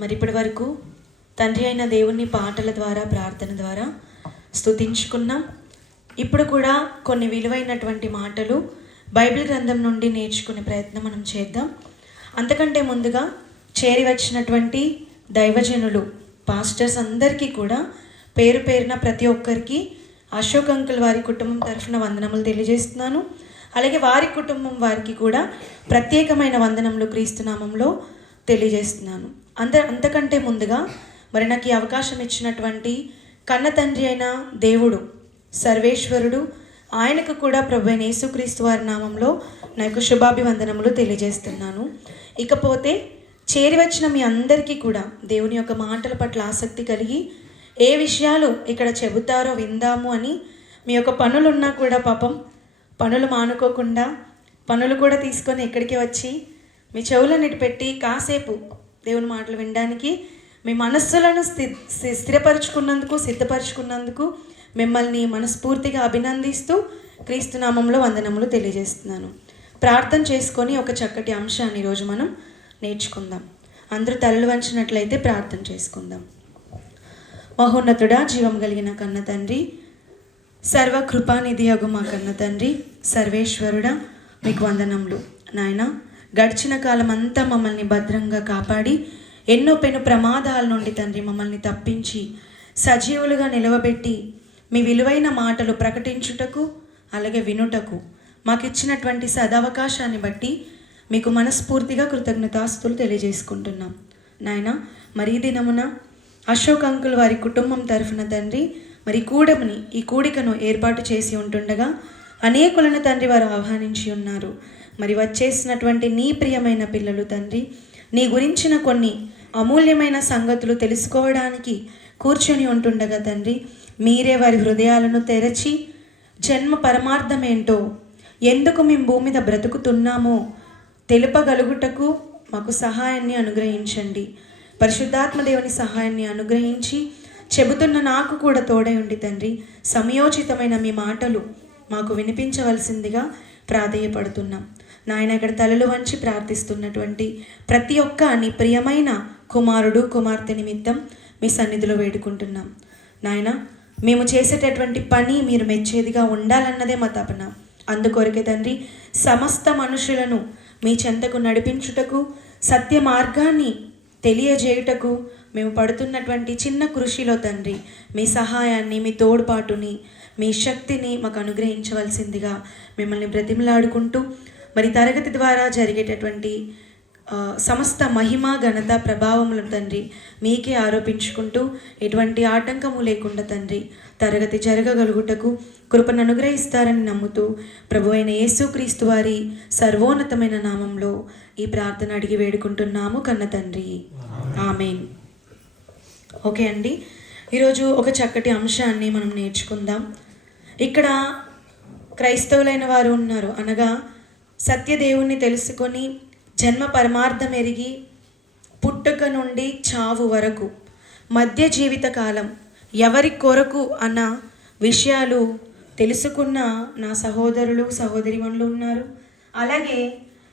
మరి ఇప్పటి వరకు తండ్రి అయిన దేవుని పాటల ద్వారా ప్రార్థన ద్వారా స్తుతించుకున్నాం. ఇప్పుడు కూడా కొన్ని విలువైనటువంటి మాటలు బైబిల్ గ్రంథం నుండి నేర్చుకునే ప్రయత్నం మనం చేద్దాం. అంతకంటే ముందుగా చేరి వచ్చినటువంటి దైవజనులు పాస్టర్స్ అందరికీ కూడా పేరు పేరున ప్రతి ఒక్కరికి అశోక్ అంకుల్ వారి కుటుంబం తరఫున వందనములు తెలియజేస్తున్నాను. అలాగే వారి కుటుంబం వారికి కూడా ప్రత్యేకమైన వందనములు క్రీస్తునామంలో తెలియజేస్తున్నాను. అంతకంటే ముందుగా మరి నాకు ఈ అవకాశం ఇచ్చినటువంటి కన్న తండ్రి అయిన దేవుడు సర్వేశ్వరుడు, ఆయనకు కూడా ప్రభు అయిన యేసుక్రీస్తు వారి నామంలో నాకు శుభాభివందనములు తెలియజేస్తున్నాను. ఇకపోతే చేరి వచ్చిన మీ అందరికీ కూడా దేవుని యొక్క మాటల పట్ల ఆసక్తి కలిగి ఏ విషయాలు ఇక్కడ చెబుతారో విందాము అని మీ యొక్క పనులున్నా కూడా పాపం పనులు మానుకోకుండా పనులు కూడా తీసుకొని ఇక్కడికి వచ్చి మీ చెవులన్నిటి పెట్టి కాసేపు దేవుని మాటలు వినడానికి మీ మనస్సులను స్థిరపరుచుకున్నందుకు సిద్ధపరుచుకున్నందుకు మిమ్మల్ని మనస్ఫూర్తిగా అభినందిస్తూ క్రీస్తునామంలో వందనములు తెలియజేస్తున్నాను. ప్రార్థన చేసుకొని ఒక చక్కటి అంశాన్ని ఈరోజు మనం నేర్చుకుందాం. అందరూ తలలు వంచినట్లయితే ప్రార్థన చేసుకుందాం. మహోన్నతుడా, జీవం కలిగిన కన్న తండ్రి, సర్వకృపానిధి అగు మా కన్న తండ్రి, సర్వేశ్వరుడా మీకు వందనములు. నాయన, గడిచిన కాలం అంతా మమ్మల్ని భద్రంగా కాపాడి ఎన్నో పెను ప్రమాదాల నుండి తండ్రి మమ్మల్ని తప్పించి సజీవులుగా నిలవబెట్టి మీ విలువైన మాటలు ప్రకటించుటకు అలాగే వినుటకు మాకు ఇచ్చినటువంటి సదవకాశాన్ని బట్టి మీకు మనస్ఫూర్తిగా కృతజ్ఞతాస్తులు తెలియజేసుకుంటున్నాం. నాయన, మరి ఈ దినమున అశోక్ అంకుల్ వారి కుటుంబం తరఫున తండ్రి మరి ఈ కూడికను ఏర్పాటు చేసి ఉంటుండగా అనేకులను తండ్రి వారు ఆహ్వానించి ఉన్నారు. మరి వచ్చేసినటువంటి నీ ప్రియమైన పిల్లలు తండ్రి నీ గురించిన కొన్ని అమూల్యమైన సంగతులు తెలుసుకోవడానికి కూర్చొని ఉంటుండగా తండ్రి మీరే వారి హృదయాలను తెరచి జన్మ పరమార్థం ఏంటో, ఎందుకు మేము భూమి మీద బ్రతుకుతున్నామో తెలుపగలుగుటకు మాకు సహాయాన్ని అనుగ్రహించండి. పరిశుద్ధాత్మ దేవుని సహాయాన్ని అనుగ్రహించి చెబుతున్న నాకు కూడా తోడై ఉండి తండ్రి సమయోచితమైన మీ మాటలు మాకు వినిపించవలసిందిగా ప్రాధేయపడుతున్నాం. నాయన, ఇక్కడ తలలు వంచి ప్రార్థిస్తున్నటువంటి ప్రతి ఒక్క నీ ప్రియమైన కుమారుడు కుమార్తె నిమిత్తం మీ సన్నిధిలో వేడుకుంటున్నాం. నాయన, మేము చేసేటటువంటి పని మీరు మెచ్చేదిగా ఉండాలన్నదే మా తపన. అందుకొరకే తండ్రి సమస్త మనుషులను మీ చెంతకు నడిపించుటకు సత్య మార్గాన్ని తెలియజేయుటకు మేము పడుతున్నటువంటి చిన్న కృషిలో తండ్రి మీ సహాయాన్ని, మీ తోడ్పాటుని, మీ శక్తిని మాకు అనుగ్రహించవలసిందిగా మిమ్మల్ని బ్రతిమలాడుకుంటూ మరి తరగతి ద్వారా జరిగేటటువంటి సమస్త మహిమ ఘనత ప్రభావములను తండ్రి మీకే ఆరోపించుకుంటూ ఎటువంటి ఆటంకము లేకుండా తండ్రి తరగతి జరగగలుగుటకు కృపను అనుగ్రహిస్తారని నమ్ముతూ ప్రభు అయిన యేసుక్రీస్తు వారి సర్వోన్నతమైన నామంలో ఈ ప్రార్థన అడిగి వేడుకుంటున్నాము కన్న తండ్రి, ఆమేన్. ఓకే అండి, ఈరోజు ఒక చక్కటి అంశాన్ని మనం నేర్చుకుందాం. ఇక్కడ క్రైస్తవులైన వారు ఉన్నారు, అనగా సత్యదేవుణ్ణి తెలుసుకొని జన్మ పరమార్థం ఎరిగి పుట్టుక నుండి చావు వరకు మధ్య జీవిత కాలం ఎవరి కొరకు అన్న విషయాలు తెలుసుకున్న నా సహోదరులు సహోదరిమణులు ఉన్నారు. అలాగే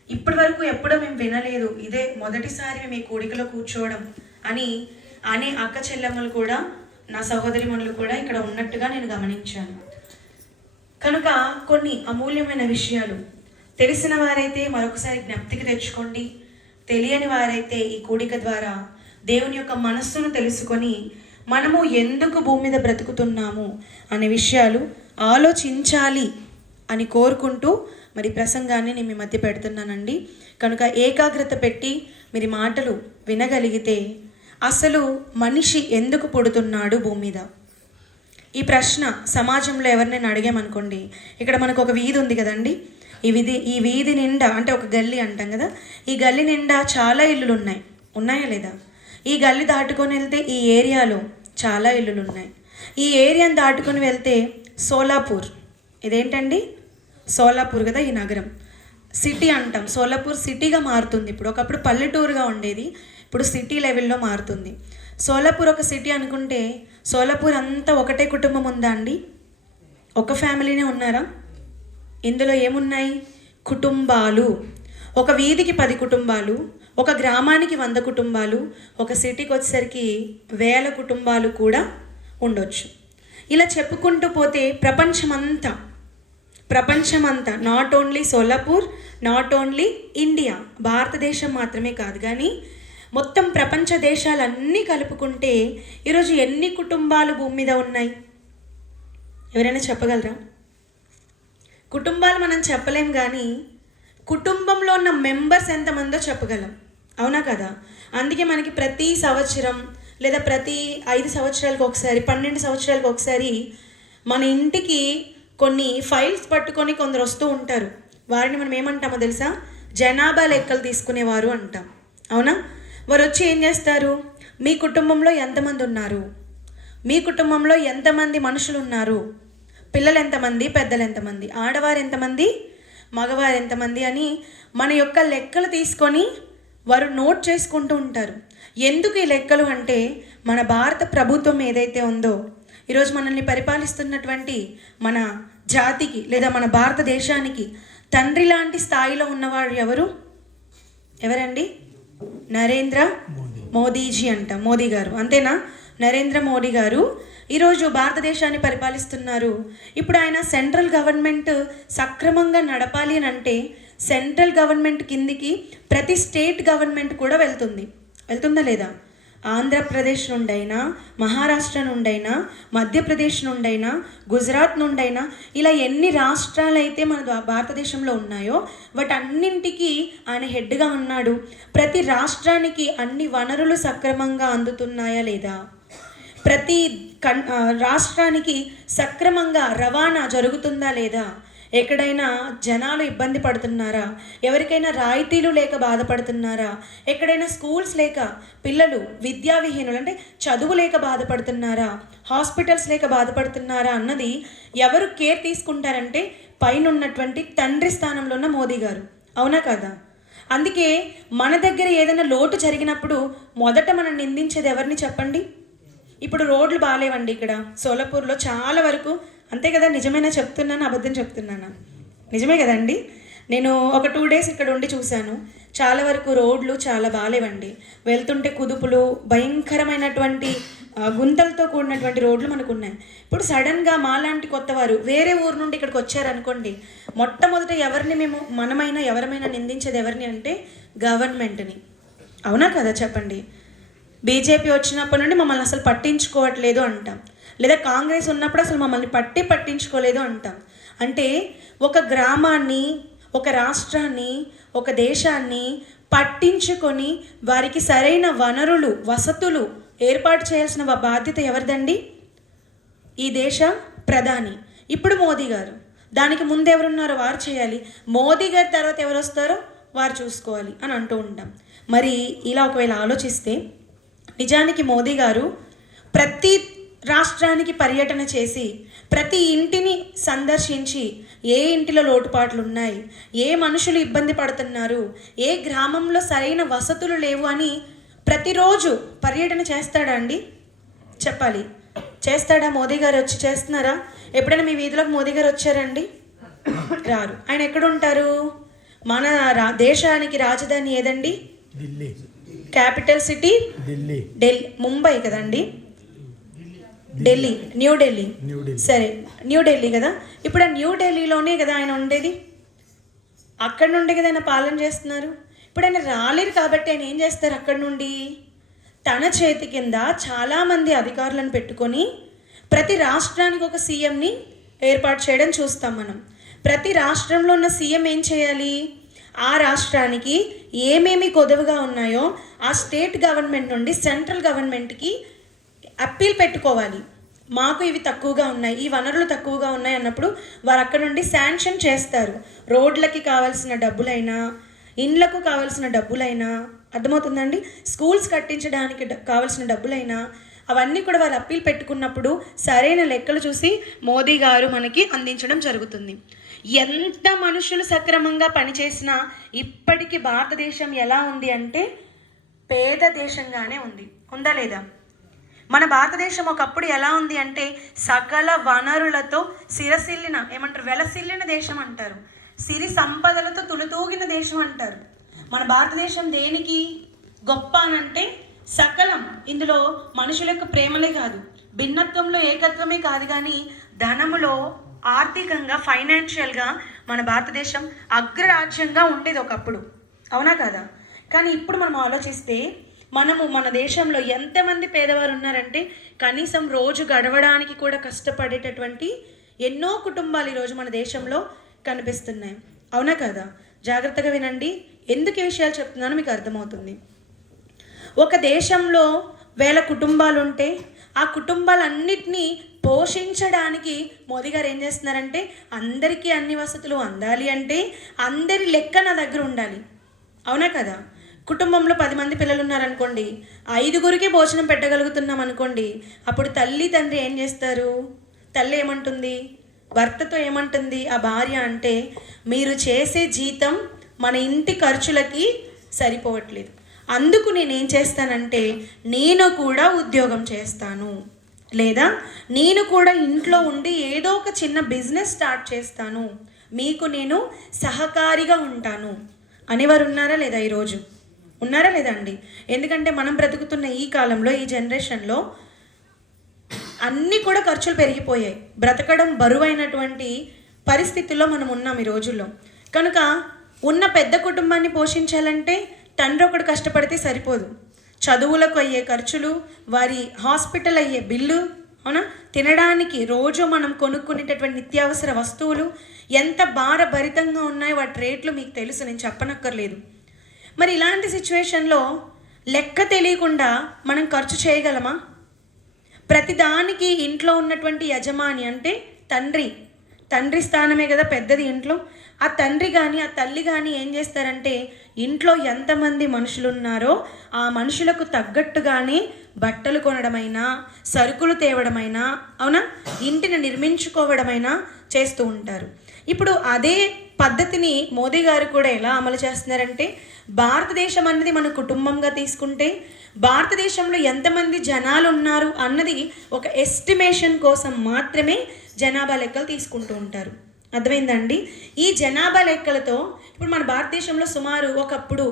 ఇప్పటి వరకు ఎప్పుడూ మేము వినలేదు, ఇదే మొదటిసారి మేము ఈ కూడికలో కూర్చోవడం అనే అక్క చెల్లెమ్మలు కూడా నా సహోదరిమణులు కూడా ఇక్కడ ఉన్నట్టుగా నేను గమనించాను. కనుక కొన్ని అమూల్యమైన విషయాలు తెలిసిన వారైతే మరొకసారి జ్ఞప్తికి తెచ్చుకోండి. తెలియని వారైతే ఈ కూడిక ద్వారా దేవుని యొక్క మనస్సును తెలుసుకొని మనము ఎందుకు భూమి మీద బ్రతుకుతున్నాము అనే విషయాలు ఆలోచించాలి అని కోరుకుంటూ మరి ప్రసంగాన్ని నేను మీ మధ్య పెడుతున్నానండి. కనుక ఏకాగ్రత పెట్టి మీరు మాటలు వినగలిగితే అసలు మనిషి ఎందుకు పుడుతున్నాడు భూమి మీద, ఈ ప్రశ్న సమాజంలో ఎవరినైనా అడిగామనుకోండి, ఇక్కడ మనకు ఒక వీధి ఉంది కదండి, ఈ వీధి నిండా, అంటే ఒక గల్లీ అంటాం కదా, ఈ గల్లీ నిండా చాలా ఇల్లులు ఉన్నాయా లేదా? ఈ గల్లీ దాటుకొని వెళ్తే ఈ ఏరియాలో చాలా ఇల్లులు ఉన్నాయి. ఈ ఏరియాని దాటుకొని వెళ్తే సోలాపూర్, ఇదేంటండి సోలాపూర్ కదా ఈ నగరం, సిటీ అంటాం. సోలాపూర్ సిటీగా మారుతుంది. ఇప్పుడు ఒకప్పుడు పల్లెటూరుగా ఉండేది, ఇప్పుడు సిటీ లెవెల్లో మారుతుంది. సోలాపూర్ ఒక సిటీ అనుకుంటే సోలాపూర్ అంతా ఒకటే కుటుంబం ఉందా అండి? ఒక ఫ్యామిలీనే ఉన్నారా? ఇందులో ఏమున్నాయి? కుటుంబాలు. ఒక వీధికి 10 కుటుంబాలు, ఒక గ్రామానికి 100 కుటుంబాలు, ఒక సిటీకి వచ్చేసరికి 1000 కుటుంబాలు కూడా ఉండొచ్చు. ఇలా చెప్పుకుంటూ పోతే ప్రపంచమంతా not only Solapur, not only India, భారతదేశం మాత్రమే కాదు కానీ మొత్తం ప్రపంచ దేశాలన్నీ కలుపుకుంటే ఈరోజు ఎన్ని కుటుంబాలు భూమి మీద ఉన్నాయి? ఎవరైనా చెప్పగలరా? కుటుంబాలు మనం చెప్పలేం కానీ కుటుంబంలో ఉన్న మెంబర్స్ ఎంతమందో చెప్పగలం, అవునా కదా? అందుకే మనకి ప్రతి సంవత్సరం లేదా ప్రతి 5 సంవత్సరాలకు ఒకసారి, 12 సంవత్సరాలకు ఒకసారి మన ఇంటికి కొన్ని ఫైల్స్ పట్టుకొని కొందరు వస్తూ ఉంటారు. వారిని మనం ఏమంటామో తెలుసా? జనాభా లెక్కలు తీసుకునేవారు అంటాం, అవునా? వారు వచ్చి ఏం చేస్తారు? మీ కుటుంబంలో ఎంతమంది ఉన్నారు, మీ కుటుంబంలో ఎంతమంది మనుషులు ఉన్నారు, పిల్లలు ఎంతమంది, పెద్దలు ఎంతమంది, ఆడవారు ఎంతమంది, మగవారు ఎంతమంది అని మన యొక్క లెక్కలు తీసుకొని వారు నోట్ చేసుకుంటూ ఉంటారు. ఎందుకు ఈ లెక్కలు అంటే మన భారత ప్రభుత్వం ఏదైతే ఉందో, ఈరోజు మనల్ని పరిపాలిస్తున్నటువంటి మన జాతికి లేదా మన భారతదేశానికి తండ్రి లాంటి స్థాయిలో ఉన్నవాడు ఎవరండి? నరేంద్ర మోదీజీ అంట, మోదీ గారు, అంతేనా? నరేంద్ర మోడీ గారు ఈరోజు భారతదేశాన్ని పరిపాలిస్తున్నారు. ఇప్పుడు ఆయన సెంట్రల్ గవర్నమెంట్ సక్రమంగా నడపాలి అని అంటే సెంట్రల్ గవర్నమెంట్ కిందికి ప్రతి స్టేట్ గవర్నమెంట్ కూడా వెళ్తుందా లేదా? ఆంధ్రప్రదేశ్ నుండైనా, మహారాష్ట్ర నుండైనా, మధ్యప్రదేశ్ నుండైనా, గుజరాత్ నుండైనా, ఇలా ఎన్ని రాష్ట్రాలు అయితే మన భారతదేశంలో ఉన్నాయో వాటన్నింటికి ఆయన హెడ్గా ఉన్నాడు. ప్రతి రాష్ట్రానికి అన్ని వనరులు సక్రమంగా అందుతున్నాయా లేదా? ప్రతి రాష్ట్రానికి సక్రమంగా రవాణా జరుగుతుందా లేదా? ఎక్కడైనా జనాలు ఇబ్బంది పడుతున్నారా? ఎవరికైనా రాయితీలు లేక బాధపడుతున్నారా? ఎక్కడైనా స్కూల్స్ లేక పిల్లలు విద్యా విహీనులు అంటే చదువు లేక బాధపడుతున్నారా? హాస్పిటల్స్ లేక బాధపడుతున్నారా అన్నది ఎవరు కేర్ తీసుకుంటారంటే పైన ఉన్నటువంటి తండ్రి స్థానంలో ఉన్న మోదీ గారు, అవునా కదా? అందుకే మన దగ్గర ఏదైనా లోటు జరిగినప్పుడు మొదట మనం నిందించేది ఎవరిని చెప్పండి? ఇప్పుడు రోడ్లు బాగాలేవండి ఇక్కడ సోలాపూర్లో చాలా వరకు, అంతే కదా? నిజమేనా చెప్తున్నాను, అబద్ధం చెప్తున్నానా? నిజమే కదండి. నేను ఒక 2 డేస్ ఇక్కడ ఉండి చూశాను. చాలా వరకు రోడ్లు చాలా బాగాలేవండి. వెళ్తుంటే కుదుపులు, భయంకరమైనటువంటి గుంతలతో కూడినటువంటి రోడ్లు మనకు ఉన్నాయి. ఇప్పుడు సడన్గా మాలాంటి కొత్తవారు వేరే ఊరు నుండి ఇక్కడికి వచ్చారనుకోండి, మొట్టమొదట మనమైనా ఎవరమైనా నిందించేది ఎవరిని అంటే గవర్నమెంట్ని, అవునా కదా? చెప్పండి. బీజేపీ వచ్చినప్పటి నుండి మమ్మల్ని అసలు పట్టించుకోవట్లేదు అంటాం, లేదా కాంగ్రెస్ ఉన్నప్పుడు అసలు మమ్మల్ని పట్టించుకోలేదు అంటాం. అంటే ఒక గ్రామాన్ని, ఒక రాష్ట్రాన్ని, ఒక దేశాన్ని పట్టించుకొని వారికి సరైన వనరులు, వసతులు ఏర్పాటు చేయాల్సిన బాధ్యత ఎవరిదండి? ఈ దేశ ప్రధాని, ఇప్పుడు మోదీ గారు. దానికి ముందు ఎవరున్నారో వారు చేయాలి, మోదీ గారి తర్వాత ఎవరు వస్తారో వారు చూసుకోవాలి అని అంటూ ఉంటాం. మరి ఇలా ఒకవేళ ఆలోచిస్తే నిజానికి మోదీ గారు ప్రతి రాష్ట్రానికి పర్యటన చేసి ప్రతి ఇంటిని సందర్శించి ఏ ఇంటిలో లోటుపాట్లు ఉన్నాయి, ఏ మనుషులు ఇబ్బంది పడుతున్నారు, ఏ గ్రామంలో సరైన వసతులు లేవు అని ప్రతిరోజు పర్యటన చేస్తాడా అండి? చెప్పాలి, చేస్తాడా? మోదీ గారు వచ్చి చేస్తున్నారా? ఎప్పుడైనా మీ వీధిలోకి మోదీ గారు వచ్చారండి? రారు. ఆయన ఎక్కడుంటారు? మన దేశానికి రాజధాని ఏదండి? ఢిల్లీ. Capital city Delhi. ముంబై కదండి, ఢిల్లీ, న్యూఢిల్లీ. సరే, న్యూఢిల్లీ కదా. ఇప్పుడు ఆ న్యూఢిల్లీలోనే కదా ఆయన ఉండేది, అక్కడ నుండి కదా ఆయన పాలన చేస్తున్నారు. ఇప్పుడు ఆయన రాలేరు కాబట్టి ఆయన ఏం చేస్తారు? అక్కడ నుండి తన చేతి కింద చాలామంది అధికారులను పెట్టుకొని ప్రతి రాష్ట్రానికి ఒక సీఎంని ఏర్పాటు చేయడం చూస్తాం మనం. ప్రతి రాష్ట్రంలో ఉన్న సీఎం ఏం చేయాలి? ఆ రాష్ట్రానికి ఏమేమి కొదవగా ఉన్నాయో ఆ స్టేట్ గవర్నమెంట్ నుండి సెంట్రల్ గవర్నమెంట్కి అప్పీల్ పెట్టుకోవాలి. మాకు ఇవి తక్కువగా ఉన్నాయి, ఈ వనరులు తక్కువగా ఉన్నాయి అన్నప్పుడు వారు అక్కడ నుండి శాంక్షన్ చేస్తారు. రోడ్లకి కావాల్సిన డబ్బులైనా, ఇండ్లకు కావాల్సిన డబ్బులైనా, అర్థమవుతుందండి, స్కూల్స్ కట్టించడానికి కావాల్సిన డబ్బులైనా అవన్నీ కూడా వారు అప్పీల్ పెట్టుకున్నప్పుడు సరైన లెక్కలు చూసి మోదీ గారు మనకి అందించడం జరుగుతుంది. ఎంత మనుషులు సక్రమంగా పనిచేసినా ఇప్పటికీ భారతదేశం ఎలా ఉంది అంటే పేద దేశంగానే ఉందా లేదా? మన భారతదేశం ఒకప్పుడు ఎలా ఉంది అంటే సకల వనరులతో వెలసిల్లిన దేశం అంటారు. సిరి సంపదలతో తులతూగిన దేశం అంటారు. మన భారతదేశం దేనికి గొప్ప అనంటే సకలం. ఇందులో మనుషుల యొక్క ప్రేమలే కాదు, భిన్నత్వంలో ఏకత్వమే కాదు, కానీ ధనములో ఆర్థికంగా ఫైనాన్షియల్గా మన భారతదేశం అగ్రరాజ్యంగా ఉండేది ఒకప్పుడు, అవునా కదా? కానీ ఇప్పుడు మనం ఆలోచిస్తే మన దేశంలో ఎంతమంది పేదవారు ఉన్నారంటే కనీసం రోజు గడవడానికి కూడా కష్టపడేటటువంటి ఎన్నో కుటుంబాలు ఈరోజు మన దేశంలో కనిపిస్తున్నాయి, అవునా కదా? జాగ్రత్తగా వినండి, ఎందుకు ఈ విషయాలు చెప్తున్నానో మీకు అర్థమవుతుంది. ఒక దేశంలో 1000 కుటుంబాలు ఉంటే ఆ కుటుంబాలన్నిటినీ పోషించడానికి మోదీ గారు ఏం చేస్తున్నారంటే అందరికీ అన్ని వసతులు అందాలి అంటే అందరి లెక్క నా దగ్గర ఉండాలి, అవునా కదా? కుటుంబంలో 10 మంది పిల్లలు ఉన్నారనుకోండి, 5గురికి భోజనం పెట్టగలుగుతున్నాం అనుకోండి, అప్పుడు తల్లి తండ్రి ఏం చేస్తారు? తల్లి ఏమంటుంది? భర్తతో ఏమంటుంది ఆ భార్య అంటే, మీరు చేసే జీతం మన ఇంటి ఖర్చులకి సరిపోవట్లేదు, అందుకు నేనేం చేస్తానంటే నేను కూడా ఉద్యోగం చేస్తాను, లేదా నేను కూడా ఇంట్లో ఉండి ఏదో ఒక చిన్న బిజినెస్ స్టార్ట్ చేస్తాను, మీకు నేను సహకారిగా ఉంటాను అనేవారు ఉన్నారా లేదా? ఈరోజు ఉన్నారా లేదా అండి? ఎందుకంటే మనం బ్రతుకుతున్న ఈ కాలంలో, ఈ జనరేషన్లో అన్నీ కూడా ఖర్చులు పెరిగిపోయాయి, బ్రతకడం బరువైనటువంటి పరిస్థితుల్లో మనం ఉన్నాం ఈ రోజుల్లో. కనుక ఉన్న పెద్ద కుటుంబాన్ని పోషించాలంటే తండ్రి ఒకడు కష్టపడితే సరిపోదు, చదువులకు అయ్యే ఖర్చులు, వారి హాస్పిటల్ అయ్యే బిల్లు, అవునా, తినడానికి రోజు మనం కొనుక్కునేటటువంటి నిత్యావసర వస్తువులు ఎంత భారభరితంగా ఉన్నాయో వాటి రేట్లు మీకు తెలుసు, నేను చెప్పనక్కర్లేదు. మరి ఇలాంటి సిచ్యువేషన్లో లెక్క తెలియకుండా మనం ఖర్చు చేయగలమా? ప్రతిదానికి ఇంట్లో ఉన్నటువంటి యజమాని అంటే తండ్రి స్థానమే కదా పెద్దది ఇంట్లో. ఆ తండ్రి కానీ ఆ తల్లి కానీ ఏం చేస్తారంటే ఇంట్లో ఎంతమంది మనుషులు ఉన్నారో ఆ మనుషులకు తగ్గట్టుగానే బట్టలు కొనడమైనా, సరుకులు తేవడమైనా, అవునా, ఇంటిని నిర్మించుకోవడమైనా చేస్తూ ఉంటారు. ఇప్పుడు అదే పద్ధతిని మోదీ గారు కూడా ఎలా అమలు చేస్తున్నారంటే, భారతదేశం అన్నది మన కుటుంబంగా తీసుకుంటే భారతదేశంలో ఎంతమంది జనాలు ఉన్నారు అన్నది ఒక ఎస్టిమేషన్ కోసం మాత్రమే జనాభా లెక్కలు తీసుకుంటూ ఉంటారు. అర్థమైందండి? ఈ జనాభా లెక్కలతో ఇప్పుడు మన భారతదేశంలో సుమారు ఒకప్పుడు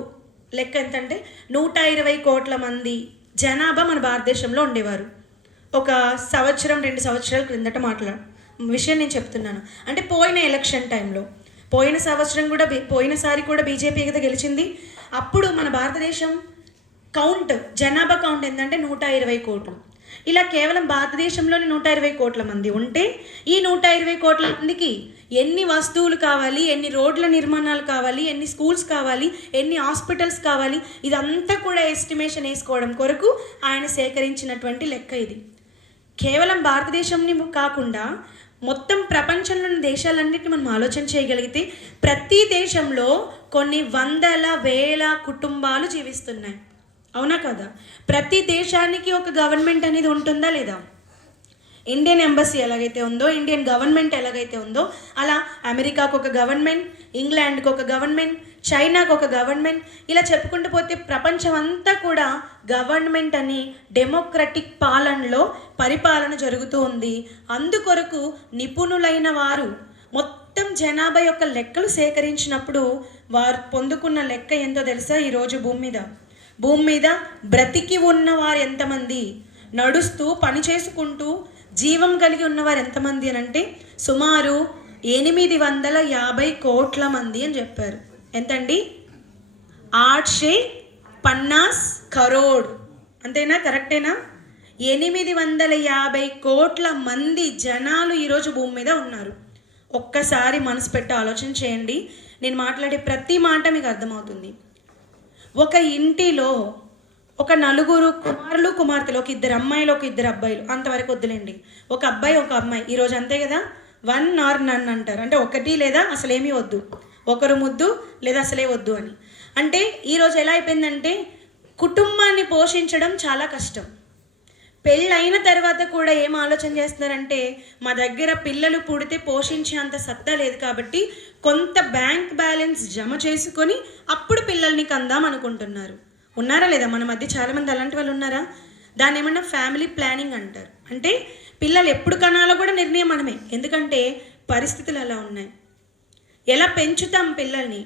లెక్క ఎంతంటే 120 కోట్ల మంది జనాభా మన భారతదేశంలో ఉండేవారు. ఒక సంవత్సరం 2 సంవత్సరాల క్రిందట విషయం నేను చెప్తున్నాను. అంటే పోయిన ఎలక్షన్ టైంలో, పోయినసారి కూడా బీజేపీ కదా గెలిచింది. అప్పుడు మన భారతదేశం జనాభా కౌంట్ ఏంటంటే 120 కోట్లు. ఇలా కేవలం భారతదేశంలోని 120 కోట్ల మంది ఉంటే ఈ 120 కోట్ల మందికి ఎన్ని వస్తువులు కావాలి, ఎన్ని రోడ్ల నిర్మాణాలు కావాలి, ఎన్ని స్కూల్స్ కావాలి, ఎన్ని హాస్పిటల్స్ కావాలి, ఇదంతా కూడా ఎస్టిమేషన్ వేసుకోవడం కొరకు ఆయన సేకరించినటువంటి లెక్క ఇది. కేవలం భారతదేశంని కాకుండా మొత్తం ప్రపంచంలోని దేశాలన్నిటిని మనం ఆలోచన చేయగలిగితే ప్రతి దేశంలో కొన్ని వందల వేల కుటుంబాలు జీవిస్తున్నాయి, అవునా కదా? ప్రతి దేశానికి ఒక గవర్నమెంట్ అనేది ఉంటుందా లేదా? ఇండియన్ ఎంబసీ ఎలాగైతే ఉందో, ఇండియన్ గవర్నమెంట్ ఎలాగైతే ఉందో, అలా అమెరికాకు ఒక గవర్నమెంట్, ఇంగ్లాండ్కి ఒక గవర్నమెంట్, చైనాకు ఒక గవర్నమెంట్, ఇలా చెప్పుకుంటూ పోతే ప్రపంచం అంతా కూడా గవర్నమెంట్ అని డెమోక్రటిక్ పరిపాలన జరుగుతూ ఉంది. అందుకొరకు నిపుణులైన వారు మొత్తం జనాభా యొక్క లెక్కలు సేకరించినప్పుడు వారు పొందుకున్న లెక్క ఎంతో తెలుసా? ఈరోజు భూమి మీద బ్రతికి ఉన్నవారు ఎంతమంది, నడుస్తూ పని చేసుకుంటూ జీవం కలిగి ఉన్నవారు ఎంతమంది అని అంటే సుమారు 850 కోట్ల మంది అని చెప్పారు. ఎంతండి? 850 కరోడ్. అంతేనా? కరెక్టేనా? 850 కోట్ల మంది జనాలు ఈరోజు భూమి మీద ఉన్నారు. ఒక్కసారి మనసు పెట్టి ఆలోచన చేయండి. నేను మాట్లాడే ప్రతి మాట మీకు అర్థమవుతుంది. ఒక ఇంటిలో ఒక 4 కుమారులు కుమార్తెలు, ఒక 2 అమ్మాయిలు, ఒక 2 అబ్బాయిలు, అంతవరకు వద్దులేండి, ఒక అబ్బాయి ఒక అమ్మాయి, ఈరోజు అంతే కదా, 1 or none అంటారు. అంటే ఒకటి లేదా అసలేమీ వద్దు, ఒకరు ముద్దు లేదా అసలే వద్దు అని. అంటే ఈరోజు ఎలా అయిపోయిందంటే కుటుంబాన్ని పోషించడం చాలా కష్టం. పెళ్ళైన తర్వాత కూడా ఏం ఆలోచన చేస్తున్నారంటే మా దగ్గర పిల్లలు పుడితే పోషించే అంత సత్తా లేదు కాబట్టి కొంత బ్యాంక్ బ్యాలెన్స్ జమ చేసుకొని అప్పుడు పిల్లల్ని కందాం అనుకుంటున్నారు. ఉన్నారా లేదా? మన మధ్య చాలామంది అలాంటి వాళ్ళు ఉన్నారా? దాన్ని ఏమన్నా ఫ్యామిలీ ప్లానింగ్ అంటారు. అంటే పిల్లలు ఎప్పుడు కనాలో కూడా నిర్ణయం మనమే, ఎందుకంటే పరిస్థితులు అలా ఉన్నాయి. ఎలా పెంచుతాం పిల్లల్ని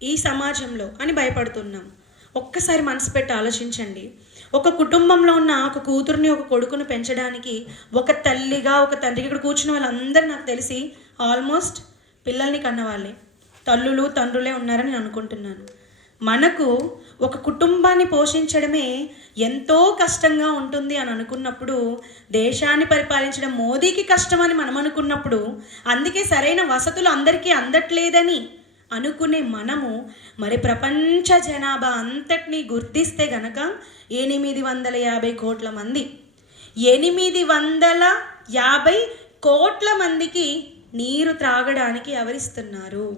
ఈ సమాజంలో అని భయపడుతున్నాం. ఒక్కసారి మనసు పెట్టి ఆలోచించండి. ఒక కుటుంబంలో ఉన్న ఒక కూతురుని ఒక కొడుకును పెంచడానికి ఒక తల్లిగా ఒక తండ్రికి, ఇక్కడ కూర్చున్న వాళ్ళందరూ నాకు తెలిసి ఆల్మోస్ట్ పిల్లల్ని కన్నవాళ్ళే, తల్లులు తండ్రులే ఉన్నారని నేను అనుకుంటున్నాను. మనకు ఒక కుటుంబాన్ని పోషించడమే ఎంతో కష్టంగా ఉంటుంది అని అనుకున్నప్పుడు, దేశాన్ని పరిపాలించడం మోదీకి కష్టమని మనం అనుకున్నప్పుడు, అందుకే సరైన వసతులు అందరికీ అందట్లేదని అనుకునే మనము మరి ప్రపంచ జనాభా అంతటినీ గుర్తిస్తే గనక 850 కోట్ల మంది, 850 కోట్ల మందికి నీరు త్రాగడానికి ఎవరిస్తున్నారు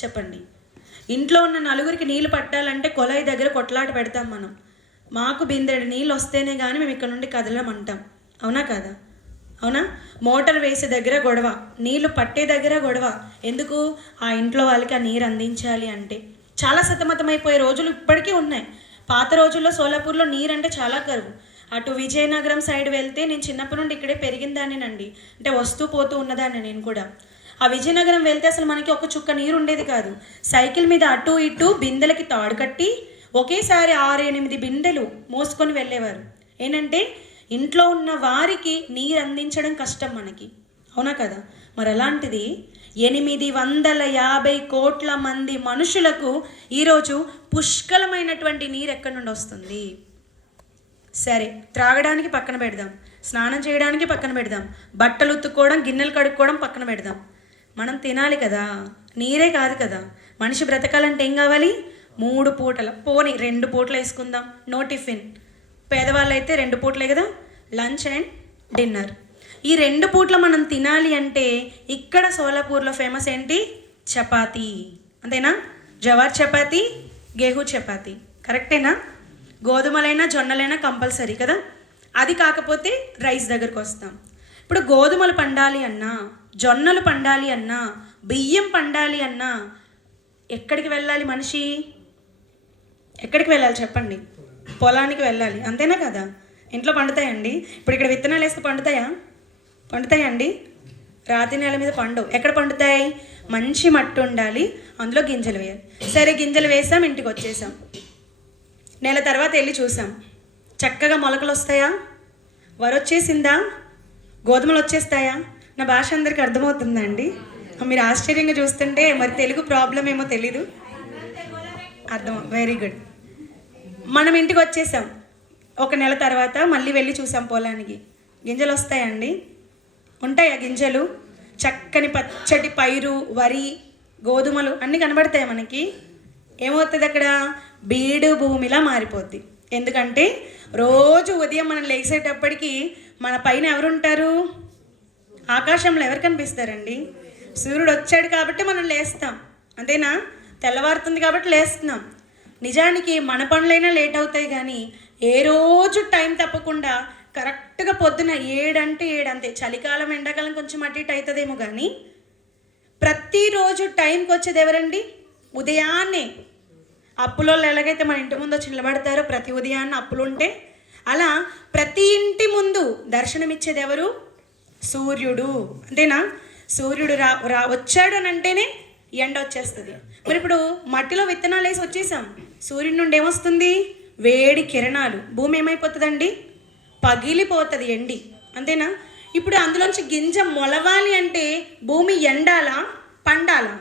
చెప్పండి? ఇంట్లో ఉన్న నలుగురికి నీళ్ళు పట్టాలంటే కొలాయి దగ్గర కొట్లాట పెడతాం మనం. మాకు బిందెడు నీళ్ళు వస్తేనే కానీ మేము ఇక్కడ నుండి కదలమంటాం. అవునా కదా? అవునా? మోటార్ వేసే దగ్గర గొడవ, నీళ్లు పట్టే దగ్గర గొడవ. ఎందుకు? ఆ ఇంట్లో వాళ్ళకి ఆ నీరు అందించాలి అంటే. చాలా సతమతమైపోయే రోజులు ఇప్పటికీ ఉన్నాయి. పాత రోజుల్లో సోలాపూర్లో నీరు అంటే చాలా కరువు. అటు విజయనగరం సైడ్ వెళ్తే, నేను చిన్నప్పటి నుండి ఇక్కడే పెరిగిందానేనండి, అంటే వస్తూ పోతూ ఉన్నదాన్ని నేను కూడా. ఆ విజయనగరం వెళ్తే అసలు మనకి ఒక చుక్క నీరు ఉండేది కాదు. సైకిల్ మీద అటు ఇటు బిందెలకి తాడు కట్టి ఒకేసారి 6-8 బిందెలు మోసుకొని వెళ్ళేవారు. ఏంటంటే ఇంట్లో ఉన్న వారికి నీరు అందించడం కష్టం మనకి. అవునా కదా? మరి అలాంటిది 850 కోట్ల మంది మనుషులకు ఈరోజు పుష్కలమైనటువంటి నీరు ఎక్కడి నుండి వస్తుంది? సరే, త్రాగడానికి పక్కన పెడదాం, స్నానం చేయడానికి పక్కన పెడదాం, బట్టలు ఉతుక్కోవడం, గిన్నెలు కడుక్కోవడం పక్కన పెడదాం. మనం తినాలి కదా, నీరే కాదు కదా. మనిషి బ్రతకాలంటే ఏం కావాలి? 3 పూటల, పోనీ 2 పూటలు వేసుకుందాం, నో టిఫిన్. పేదవాళ్ళు అయితే 2 పూటలే కదా, లంచ్ అండ్ డిన్నర్. ఈ 2 పూట్ల మనం తినాలి అంటే ఇక్కడ సోలాపూర్లో ఫేమస్ ఏంటి? చపాతీ. అంతేనా? జవార్ చపాతీ, గేహూ చపాతీ. కరెక్టేనా? గోధుమలైనా జొన్నలైనా కంపల్సరీ కదా. అది కాకపోతే రైస్ దగ్గరకు వస్తాం. ఇప్పుడు గోధుమలు పండాలి అన్నా, జొన్నలు పండాలి అన్నా, బియ్యం పండాలి అన్నా ఎక్కడికి వెళ్ళాలి మనిషి? ఎక్కడికి వెళ్ళాలి చెప్పండి? పొలానికి వెళ్ళాలి. అంతేనా కదా? ఇంట్లో పండుతాయండి? ఇప్పుడు ఇక్కడ విత్తనాలు వేస్తే పండుతాయండి? రాతి నేల మీద పండవు. ఎక్కడ పండుతాయి? మంచి మట్టి ఉండాలి, అందులో గింజలు వేయాలి. సరే, గింజలు వేసాం, ఇంటికి వచ్చేసాం. నెల తర్వాత వెళ్ళి చూసాం, చక్కగా మొలకలు వస్తాయా? వరొచ్చేసిందా? గోధుమలు వచ్చేస్తాయా? నా భాష అందరికీ అర్థమవుతుందండి? మీరు ఆశ్చర్యంగా చూస్తుంటే మరి తెలుగు ప్రాబ్లం ఏమో తెలీదు. అర్థం, వెరీ గుడ్. మనం ఇంటికి వచ్చేసాం, ఒక నెల తర్వాత మళ్ళీ వెళ్ళి చూసాం పొలానికి. గింజలు వస్తాయండి? ఉంటాయా గింజలు? చక్కని పచ్చటి పైరు, వరి, గోధుమలు అన్నీ కనబడతాయి మనకి. ఏమవుతుంది అక్కడ? బీడు భూమిలా మారిపోద్ది. ఎందుకంటే రోజు ఉదయం మనం లేచేటప్పటికి మన పైన ఎవరుంటారు? ఆకాశంలో ఎవరు కనిపిస్తారండి? సూర్యుడు వచ్చాడు కాబట్టి మనం లేస్తాం. అంతేనా? తెల్లవారుతుంది కాబట్టి లేస్తున్నాం. నిజానికి మన పనులైనా లేట్ అవుతాయి, కానీ ఏ రోజు టైం తప్పకుండా కరెక్ట్గా పొద్దున 7 అంటే 7 అంతే. చలికాలం ఎండాకాలం కొంచెం అటు ఇటు అవుతుందేమో, కానీ ప్రతిరోజు టైంకి వచ్చేది ఎవరండి? ఉదయాన్నే. అప్పులోళ్ళు ఎలాగైతే మన ఇంటి ముందు వచ్చి నిలబడతారో ప్రతి ఉదయాన్నే అప్పులుంటే, అలా ప్రతి ఇంటి ముందు దర్శనమిచ్చేది ఎవరు? సూర్యుడు. అంతేనా? సూర్యుడు వచ్చాడు అని అంటేనే ఎండ వచ్చేస్తుంది. మరి ఇప్పుడు మట్టిలో విత్తనాలు వేసి వచ్చేసాం, సూర్యుడి నుండి ఏమొస్తుంది? వేడి కిరణాలు. భూమి ఏమైపోతుందండి? పగిలిపోతుంది, ఎండి. అంతేనా? ఇప్పుడు అందులోంచి గింజ మొలవాలి అంటే భూమి ఎండాలా పండాలా?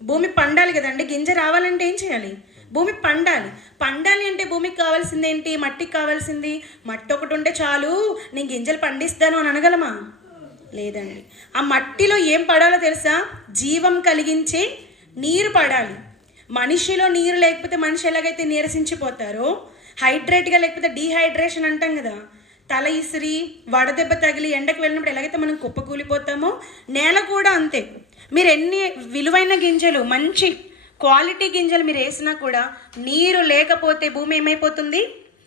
భూమి పండాలి కదండి. గింజ రావాలంటే ఏం చేయాలి? భూమి పండాలి. పండాలి అంటే భూమికి కావాల్సింది ఏంటి? మట్టికి కావాల్సింది మట్టి ఒకటి ఉంటే చాలు, నేను గింజలు పండిస్తాను అని అనగలమా? లేదండి. ఆ మట్టిలో ఏం పడాలో తెలుసా? జీవం కలిగించే నీరు పడాలి. మనిషిలో నీరు లేకపోతే మనిషి ఎలాగైతే నీరసించిపోతారో, హైడ్రేట్గా లేకపోతే డీహైడ్రేషన్ అంటాం కదా, తల ఇసిరి వడదెబ్బ తగిలి ఎండకు వెళ్ళినప్పుడు ఎలాగైతే మనం కుప్పకూలిపోతామో, నేల కూడా అంతే. మీరు ఎన్ని విలువైన గింజలు, మంచి క్వాలిటీ గింజలు మీరు వేసినా కూడా నీరు లేకపోతే భూమి ఏమైపోతుంది?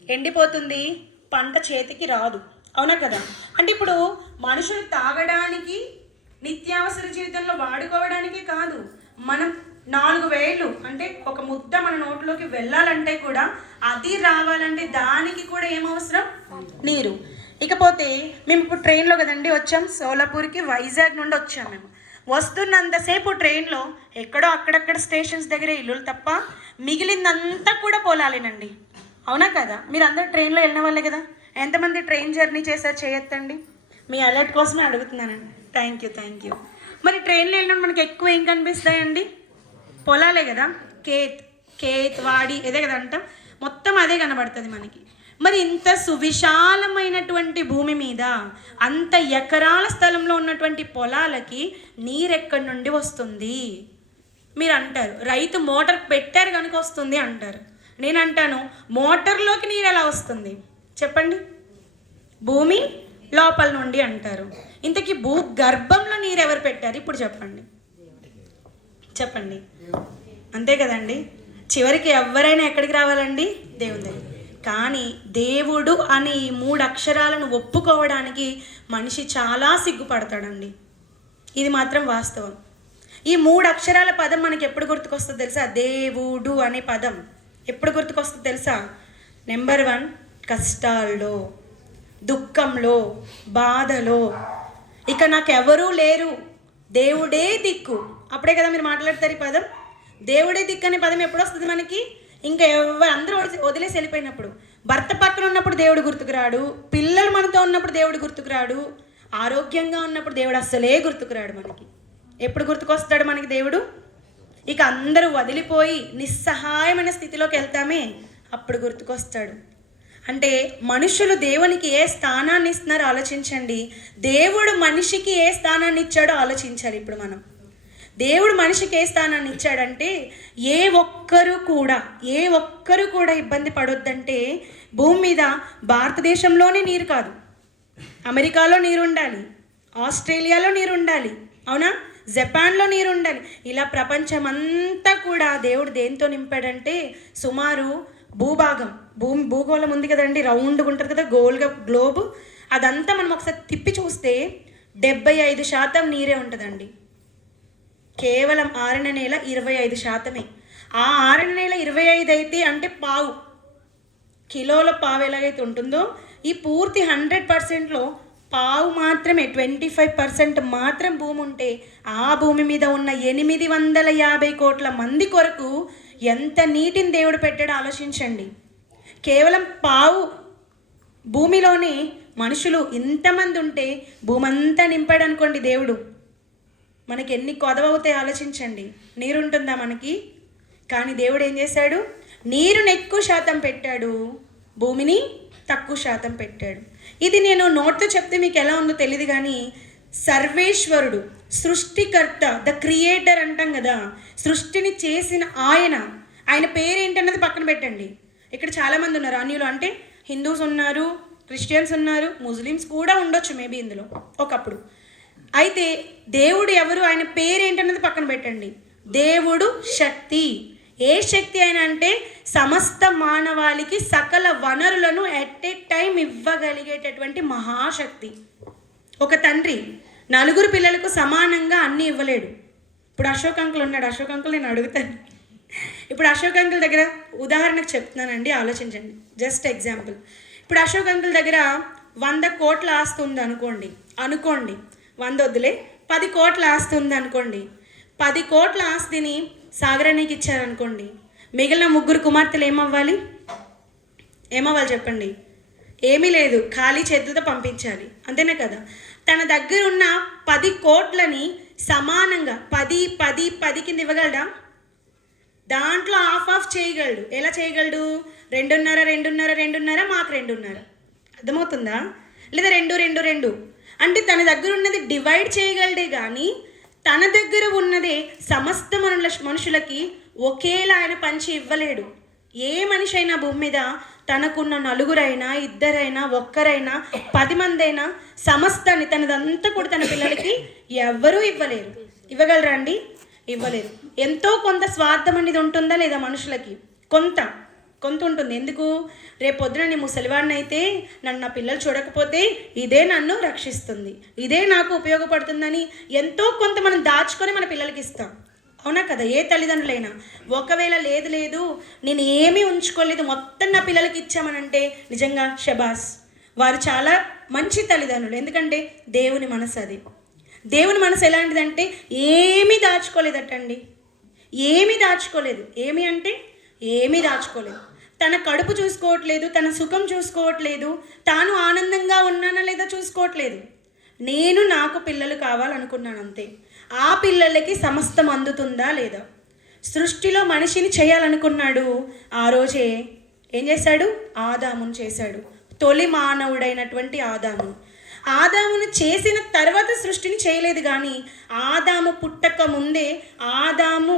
ఎండిపోతుంది, పంట చేతికి రాదు. అవునా కదా? అంటే ఇప్పుడు మనుషులు తాగడానికి, నిత్యావసర జీవితంలో వాడుకోవడానికే కాదు, మనం 4 వేళ్ళు అంటే ఒక ముద్ద మన నోట్లోకి వెళ్ళాలంటే కూడా, అది రావాలంటే దానికి కూడా ఏమవసరం? నీరు. ఇకపోతే మేము ఇప్పుడు ట్రైన్లో కదండి వచ్చాం, సోలాపూర్కి వైజాగ్ నుండి వచ్చాం. మేము వస్తున్నంతసేపు ట్రైన్లో ఎక్కడో అక్కడక్కడ స్టేషన్స్ దగ్గర ఇల్లులు తప్ప మిగిలిందంతా కూడా పొలాలేనండి. అవునా కదా? మీరు అందరూ ట్రైన్లో వెళ్ళిన వాళ్ళే కదా. ఎంతమంది ట్రైన్ జర్నీ చేశారు చేయొద్దండి. మీ అలర్ట్ కోసమే అడుగుతున్నానండి. Thank you. మరి ట్రైన్లో వెళ్ళినప్పుడు మనకి ఎక్కువ ఏం కనిపిస్తాయండి? పొలాలే కదా. కేత్ వాడి ఇదే కదా అంటాం, మొత్తం అదే కనబడుతుంది మనకి. మరి ఇంత సువిశాలమైనటువంటి భూమి మీద అంత ఎకరాల స్థలంలో ఉన్నటువంటి పొలాలకి నీరెక్కడి నుండి వస్తుంది? మీరు అంటారు రైతు మోటార్ పెట్టారు కనుక వస్తుంది అంటారు. నేను అంటాను మోటార్లోకి నీరు ఎలా వస్తుంది చెప్పండి? భూమి లోపల నుండి అంటారు. ఇంతకీ గర్భంలో నీరు ఎవరు పెట్టారు ఇప్పుడు చెప్పండి? అంతే కదండి. చివరికి ఎవరైనా ఎక్కడికి రావాలండి? దేవుని దగ్గర. కానీ దేవుడు అని ఈ 3 అక్షరాలను ఒప్పుకోవడానికి మనిషి చాలా సిగ్గుపడతాడండి. ఇది మాత్రం వాస్తవం. ఈ 3 అక్షరాల పదం మనకి ఎప్పుడు గుర్తుకొస్తుందో తెలుసా? దేవుడు అనే పదం ఎప్పుడు గుర్తుకొస్తుందో తెలుసా? నెంబర్ 1 కష్టాల్లో, దుఃఖంలో, బాధలో, ఇక నాకెవరూ లేరు, దేవుడే దిక్కు, అప్పుడే కదా మీరు మాట్లాడతారు ఈ పదం. దేవుడే దిక్కు అనే పదం ఎప్పుడు వస్తుంది మనకి? ఇంకా అందరూ వదిలేసి వెళ్ళిపోయినప్పుడు. భర్త పక్కన ఉన్నప్పుడు దేవుడు గుర్తుకురాడు, పిల్లలు మనతో ఉన్నప్పుడు దేవుడు గుర్తుకురాడు, ఆరోగ్యంగా ఉన్నప్పుడు దేవుడు అస్సలే గుర్తుకురాడు మనకి. ఎప్పుడు గుర్తుకొస్తాడు మనకి దేవుడు? ఇక అందరూ వదిలిపోయి నిస్సహాయమైన స్థితిలోకి వెళ్తామే, అప్పుడు గుర్తుకొస్తాడు. అంటే మనుషులు దేవునికి ఏ స్థానాన్ని ఇస్తున్నారో ఆలోచించండి. దేవుడు మనిషికి ఏ స్థానాన్ని ఇచ్చాడో ఆలోచించాలి. ఇప్పుడు మనం దేవుడు మనిషికి ఏ స్థానాన్ని ఇచ్చాడంటే, ఏ ఒక్కరు కూడా ఇబ్బంది పడొద్దంటే, భూమి మీద భారతదేశంలోనే నీరు కాదు, అమెరికాలో నీరు ఉండాలి, ఆస్ట్రేలియాలో నీరు ఉండాలి, అవునా, జపాన్లో నీరు ఉండాలి. ఇలా ప్రపంచమంతా కూడా దేవుడు దేంతో నింపాడంటే, సుమారు భూగోళం ఉంది కదండి, రౌండ్గా ఉంటుంది కదా, గ్లోబ్, అదంతా మనం ఒకసారి తిప్పి చూస్తే 75% నీరే ఉంటుందండి. కేవలం ఆరిన నేల 25%. ఆ ఆరిన నేల 25 అయితే అంటే పావు కిలోల పావు ఎలాగైతే ఉంటుందో, ఈ పూర్తి 100%లో పావు మాత్రమే 25% మాత్రం భూమి ఉంటే, ఆ భూమి మీద ఉన్న 850 కోట్ల మంది కొరకు ఎంత నీటిని దేవుడు పెట్టాడో ఆలోచించండి. కేవలం పావు భూమిలోనే మనుషులు ఇంతమంది ఉంటే భూమి అంతా నింపాడు అనుకోండి దేవుడు, మనకి ఎన్ని కొదవవుతాయి ఆలోచించండి. నీరుంటుందా మనకి? కానీ దేవుడు ఏం చేశాడు? నీరుని ఎక్కువ శాతం పెట్టాడు, భూమిని తక్కువ శాతం పెట్టాడు. ఇది నేను నోట్తో చెప్తే మీకు ఎలా ఉందో తెలియదు, కానీ సర్వేశ్వరుడు, సృష్టికర్త, ద క్రియేటర్ అంటాం కదా, సృష్టిని చేసిన ఆయన పేరేంటన్నది పక్కన పెట్టండి. ఇక్కడ చాలామంది ఉన్నారు అన్యులు, అంటే హిందూస్ ఉన్నారు, క్రిస్టియన్స్ ఉన్నారు, ముస్లిమ్స్ కూడా ఉండొచ్చు మేబీ ఇందులో ఒకప్పుడు. అయితే దేవుడు ఎవరు, ఆయన పేరేంటన్నది పక్కన పెట్టండి. దేవుడు శక్తి. ఏ శక్తి అయినా అంటే సమస్త మానవాళికి సకల వనరులను ఎట్ ఏ టైం ఇవ్వగలిగేటటువంటి మహాశక్తి. ఒక తండ్రి 4 పిల్లలకు సమానంగా అన్నీ ఇవ్వలేడు. ఇప్పుడు అశోక్ అంకుల్ ఉన్నాడు, అశోక్ అంకుల్ నేను అడుగుతాను. ఇప్పుడు అశోక్ అంకుల్ దగ్గర ఉదాహరణకు చెప్తున్నానండి, ఆలోచించండి, జస్ట్ ఎగ్జాంపుల్. ఇప్పుడు అశోక్ అంకుల్ దగ్గర 100 కోట్ల ఆస్తి ఉంది అనుకోండి 100 వద్దులే, 10 కోట్ల ఆస్తి ఉంది అనుకోండి. 10 కోట్ల ఆస్తిని సాగరానికి ఇచ్చారనుకోండి, మిగిలిన 3 కుమార్తెలు ఏమవ్వాలి చెప్పండి? ఏమీ లేదు, ఖాళీ చేతులతో పంపించాలి, అంతేనా కదా? తన దగ్గర ఉన్న 10 కోట్లని సమానంగా 10 కింద ఇవ్వగలడా? దాంట్లో హాఫ్ చేయగలడు. ఎలా చేయగలడు? 2.5 మాకు 2.5, అర్థమవుతుందా? లేదా 2 అంటే తన దగ్గర ఉన్నది డివైడ్ చేయగలడే, కానీ తన దగ్గర ఉన్నదే సమస్త మనుషులకి ఒకేలా ఆయన పంచి ఇవ్వలేడు. ఏ మనిషి అయినా భూమి మీద తనకున్న 4 అయినా 2 అయినా 1 అయినా 10 మంది అయినా సమస్తాన్ని తనదంతా కూడా తన పిల్లలకి ఎవ్వరూ ఇవ్వలేరు. ఇవ్వగలరా అండి? ఇవ్వలేరు. ఎంతో కొంత స్వార్థం అనేది ఉంటుందా లేదా మనుషులకి? కొంత ఉంటుంది. ఎందుకు? రేపొద్దున నేను ముసలివాడిని అయితే నన్ను నా పిల్లలు చూడకపోతే ఇదే నన్ను రక్షిస్తుంది, ఇదే నాకు ఉపయోగపడుతుందని ఎంతో కొంత మనం దాచుకొని మన పిల్లలకి ఇస్తాం, అవునా కదా? ఏ తల్లిదండ్రులైనా. ఒకవేళ లేదు నేను ఏమీ ఉంచుకోలేదు మొత్తం నా పిల్లలకి ఇచ్చామనంటే నిజంగా షబాస్, వారు చాలా మంచి తల్లిదండ్రులు. ఎందుకంటే దేవుని మనసు అది. దేవుని మనసు ఎలాంటిదంటే ఏమీ దాచుకోలేదటండి. ఏమీ దాచుకోలేదు. ఏమి అంటే ఏమీ దాచుకోలేదు. తన కడుపు చూసుకోవట్లేదు, తన సుఖం చూసుకోవట్లేదు, తాను ఆనందంగా ఉన్నానా లేదా చూసుకోవట్లేదు. నేను నాకు పిల్లలు కావాలనుకున్నాను అంతే. ఆ పిల్లలకి సమస్తం అందుతుందా లేదా? సృష్టిలో మనిషిని చేయాలనుకున్నాడు. ఆ రోజే ఏం చేశాడు? ఆదామును చేశాడు. తొలి మానవుడైనటువంటి ఆదామును చేసిన తర్వాత సృష్టిని చేయలేదు. కానీ ఆదాము పుట్టక ముందే ఆదాము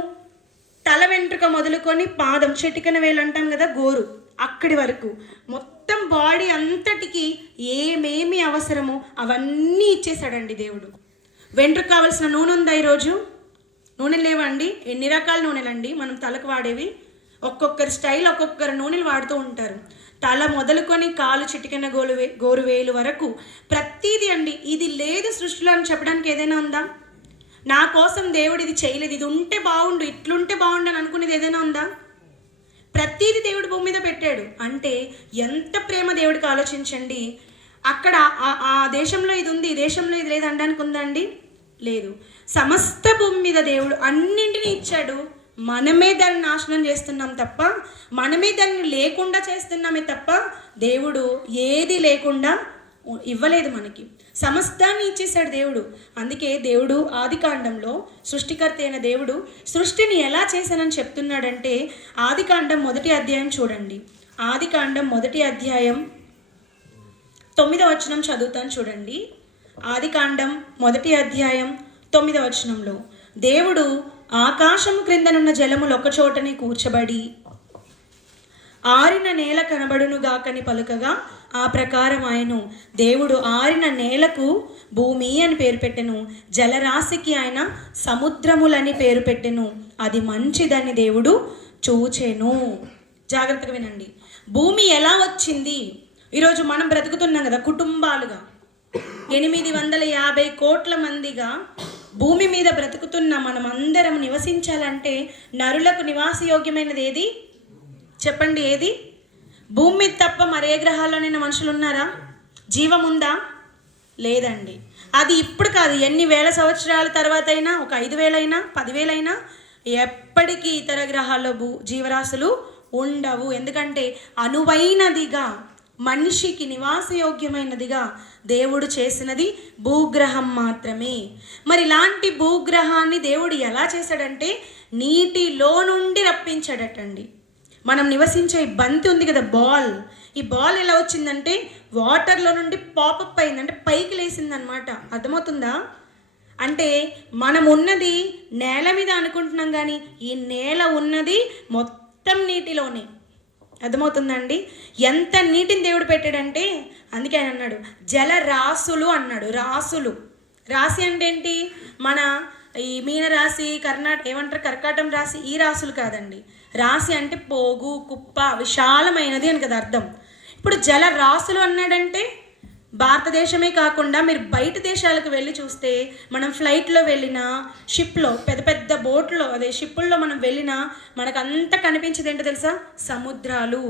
తల వెంట్రుక మొదలుకొని పాదం, చిటికెన వేలు అంటాం కదా, గోరు, అక్కడి వరకు మొత్తం బాడీ అంతటికి ఏమేమి అవసరమో అవన్నీ ఇచ్చేసాడండి దేవుడు. వెంట్రుక కావాల్సిన నూనె ఉందా? ఈరోజు నూనె లేవండి. ఎన్ని రకాల నూనెలండి మనం తలకు వాడేవి. ఒక్కొక్కరి స్టైల్ ఒక్కొక్కరు నూనెలు వాడుతూ ఉంటారు. తల మొదలుకొని కాలు చిటికెన గోరు వేలు వరకు ప్రతీది అండి. ఇది లేదు సృష్టిలో అని చెప్పడానికి ఏదైనా ఉందా? నా కోసం దేవుడు ఇది చేయలేదు, ఇది ఉంటే బాగుండు, ఇట్లుంటే బాగుండు అని అనుకునేది ఏదైనా ఉందా? ప్రతీది దేవుడు భూమి మీద పెట్టాడు. అంటే ఎంత ప్రేమ దేవుడికి ఆలోచించండి. అక్కడ ఆ దేశంలో ఇది ఉంది, ఈ దేశంలో ఇది లేదు అనడానికి ఉందా అండి? లేదు. సమస్త భూమి మీద దేవుడు అన్నింటినీ ఇచ్చాడు. మనమే దాన్ని నాశనం చేస్తున్నాం తప్ప, మనమే దాన్ని లేకుండా చేస్తున్నామే తప్ప దేవుడు ఏది లేకుండా ఇవ్వలేదు. మనకి సమస్తాన్ని ఇచ్చేశాడు దేవుడు. అందుకే దేవుడు ఆదికాండంలో సృష్టికర్త అయిన దేవుడు సృష్టిని ఎలా చేశానని చెప్తున్నాడంటే, ఆదికాండం 1వ అధ్యాయం చూడండి. ఆదికాండం 1వ అధ్యాయం 9వ వచనం చదువుతాను చూడండి. ఆదికాండం 1వ అధ్యాయం 9వ వచనంలో దేవుడు ఆకాశము క్రిందనున్న జలములు ఒకచోటనే కూర్చబడి ఆరిన నేల కనబడును గాకని పలుకగా ఆ ప్రకారం ఆయను. దేవుడు ఆరిన నేలకు భూమి అని పేరు పెట్టెను, జలరాశికి ఆయన సముద్రములని పేరు పెట్టెను. అది మంచిదని దేవుడు చూచెను. జాగ్రత్తగా వినండి. భూమి ఎలా వచ్చింది? ఈరోజు మనం బ్రతుకుతున్నాం కదా కుటుంబాలుగా, 850 కోట్ల మందిగా భూమి మీద బ్రతుకుతున్న మనం అందరం నివసించాలంటే నరులకు నివాసయోగ్యమైనది ఏది చెప్పండి? ఏది? భూమి మీద తప్ప మరే గ్రహాల్లోనైనా మనుషులు ఉన్నారా? జీవం ఉందా? లేదండి. అది ఇప్పుడు కాదు, ఎన్ని వేల సంవత్సరాల తర్వాత అయినా, ఒక 5,000 అయినా 10,000 అయినా ఎప్పటికీ ఇతర గ్రహాల్లో జీవరాశులు ఉండవు. ఎందుకంటే అనువైనదిగా, మనిషికి నివాసయోగ్యమైనదిగా దేవుడు చేసినది భూగ్రహం మాత్రమే. మరి ఇలాంటి భూగ్రహాన్ని దేవుడు ఎలా చేశాడంటే నీటిలో నుండి రప్పించాడటండి. మనం నివసించే ఈ బంతి ఉంది కదా, బాల్, ఈ బాల్ ఎలా వచ్చిందంటే వాటర్లో నుండి పాపప్ అయింది, అంటే పైకి లేసిందనమాట. అర్థమవుతుందా? అంటే మనం ఉన్నది నేల మీద అనుకుంటున్నాం, కానీ ఈ నేల ఉన్నది మొత్తం నీటిలోనే. అర్థమవుతుందండి? ఎంత నీటిని దేవుడు పెట్టాడంటే, అందుకే ఆయన అన్నాడు జలరాశులు అన్నాడు. రాశులు, రాశి అంటే ఏంటి? మన ఈ మీనరాశి, కర్కాటం రాశి, ఈ రాశులు కాదండి. రాశి అంటే పోగు, కుప్ప, విశాలమైనది అని కదా అర్థం. ఇప్పుడు జలరాశులు అన్నాడంటే భారతదేశమే కాకుండా మీరు బయట దేశాలకు వెళ్ళి చూస్తే, మనం ఫ్లైట్లో వెళ్ళినా, షిప్లో, పెద్ద పెద్ద బోట్లో, అదే షిప్పుల్లో మనం వెళ్ళినా మనకు అంతా కనిపించేది ఏంటో తెలుసా? సముద్రాలు,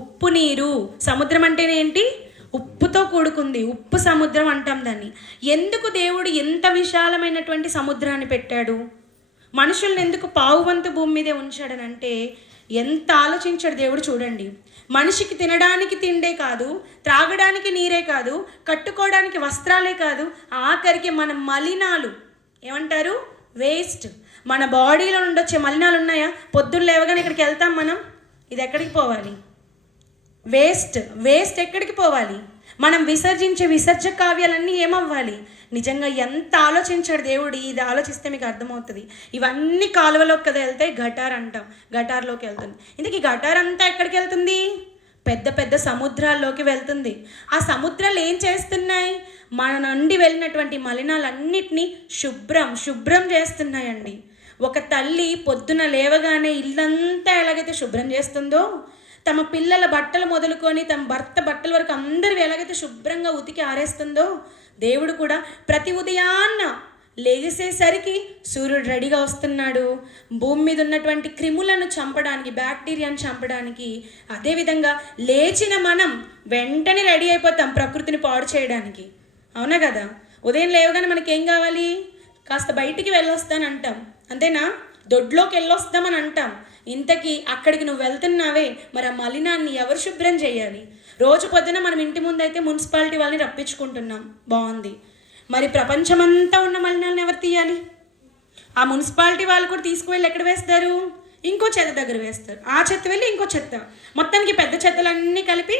ఉప్పు నీరు. సముద్రం అంటేనే ఏంటి? ఉప్పుతో కూడుకుంది, ఉప్పు సముద్రం అంటాం దాన్ని. ఎందుకు దేవుడు ఎంత విశాలమైనటువంటి సముద్రాన్ని పెట్టాడు? మనుషుల్ని ఎందుకు పావువంతు భూమి మీదే ఉంచాడనంటే, ఎంత ఆలోచించాడు దేవుడు చూడండి. మనిషికి తినడానికి తిండే కాదు, త్రాగడానికి నీరే కాదు, కట్టుకోవడానికి వస్త్రాలే కాదు, ఆఖరికి మన మలినాలు, ఏమంటారు, వేస్ట్, మన బాడీలో నుండి వచ్చే మలినాలు ఉన్నాయా? పొద్దున్న లేవగానే ఇక్కడికి వెళ్తాం మనం, ఇది ఎక్కడికి పోవాలి? వేస్ట్ ఎక్కడికి పోవాలి? మనం విసర్జించే విసర్జ కావ్యాలన్నీ ఏమవ్వాలి? నిజంగా ఎంత ఆలోచించాడు దేవుడు. ఇది ఆలోచిస్తే మీకు అర్థమవుతుంది. ఇవన్నీ కాలువలోకి కదా వెళ్తాయి, గటార్ అంటాం, గటార్లోకి వెళ్తుంది. ఇందుకు ఈ గటార్ అంతా ఎక్కడికి వెళ్తుంది? పెద్ద పెద్ద సముద్రాల్లోకి వెళ్తుంది. ఆ సముద్రాలు ఏం చేస్తున్నాయి? మన నుండి వెళ్ళినటువంటి మలినాలన్నిటినీ శుభ్రం చేస్తున్నాయండి. ఒక తల్లి పొద్దున లేవగానే ఇల్లంతా ఎలాగైతే శుభ్రం చేస్తుందో, తమ పిల్లల బట్టలు మొదలుకొని తమ భర్త బట్టల వరకు అందరివి ఎలాగైతే శుభ్రంగా ఉతికి ఆరేస్తుందో, దేవుడు కూడా ప్రతి ఉదయాన్న లేచేసరికి సూర్యుడు రెడీగా వస్తున్నాడు భూమి మీద ఉన్నటువంటి క్రిములను చంపడానికి, బ్యాక్టీరియాను చంపడానికి. అదేవిధంగా లేచిన మనం వెంటనే రెడీ అయిపోతాం ప్రకృతిని పాడు చేయడానికి. అవునా కదా? ఉదయం లేవగానే మనకేం కావాలి? కాస్త బయటికి వెళ్ళొస్తాను అంటాం, అంతేనా? దొడ్లోకి వెళ్ళొస్తామని అంటాం. ఇంతకీ అక్కడికి నువ్వు వెళ్తున్నావే, మరి ఆ మలినాన్ని ఎవరు శుభ్రం చేయాలి? రోజు పొద్దున మనం ఇంటి ముందైతే మున్సిపాలిటీ వాళ్ళని రప్పించుకుంటున్నాం, బాగుంది. మరి ప్రపంచమంతా ఉన్న మలినాలను ఎవరు తీయాలి? ఆ మున్సిపాలిటీ వాళ్ళు కూడా తీసుకువెళ్ళి ఎక్కడ వేస్తారు? ఇంకో చెత్త దగ్గర వేస్తారు. ఆ చెత్త వెళ్ళి ఇంకో చెత్త, మొత్తానికి పెద్ద చెత్తలన్నీ కలిపి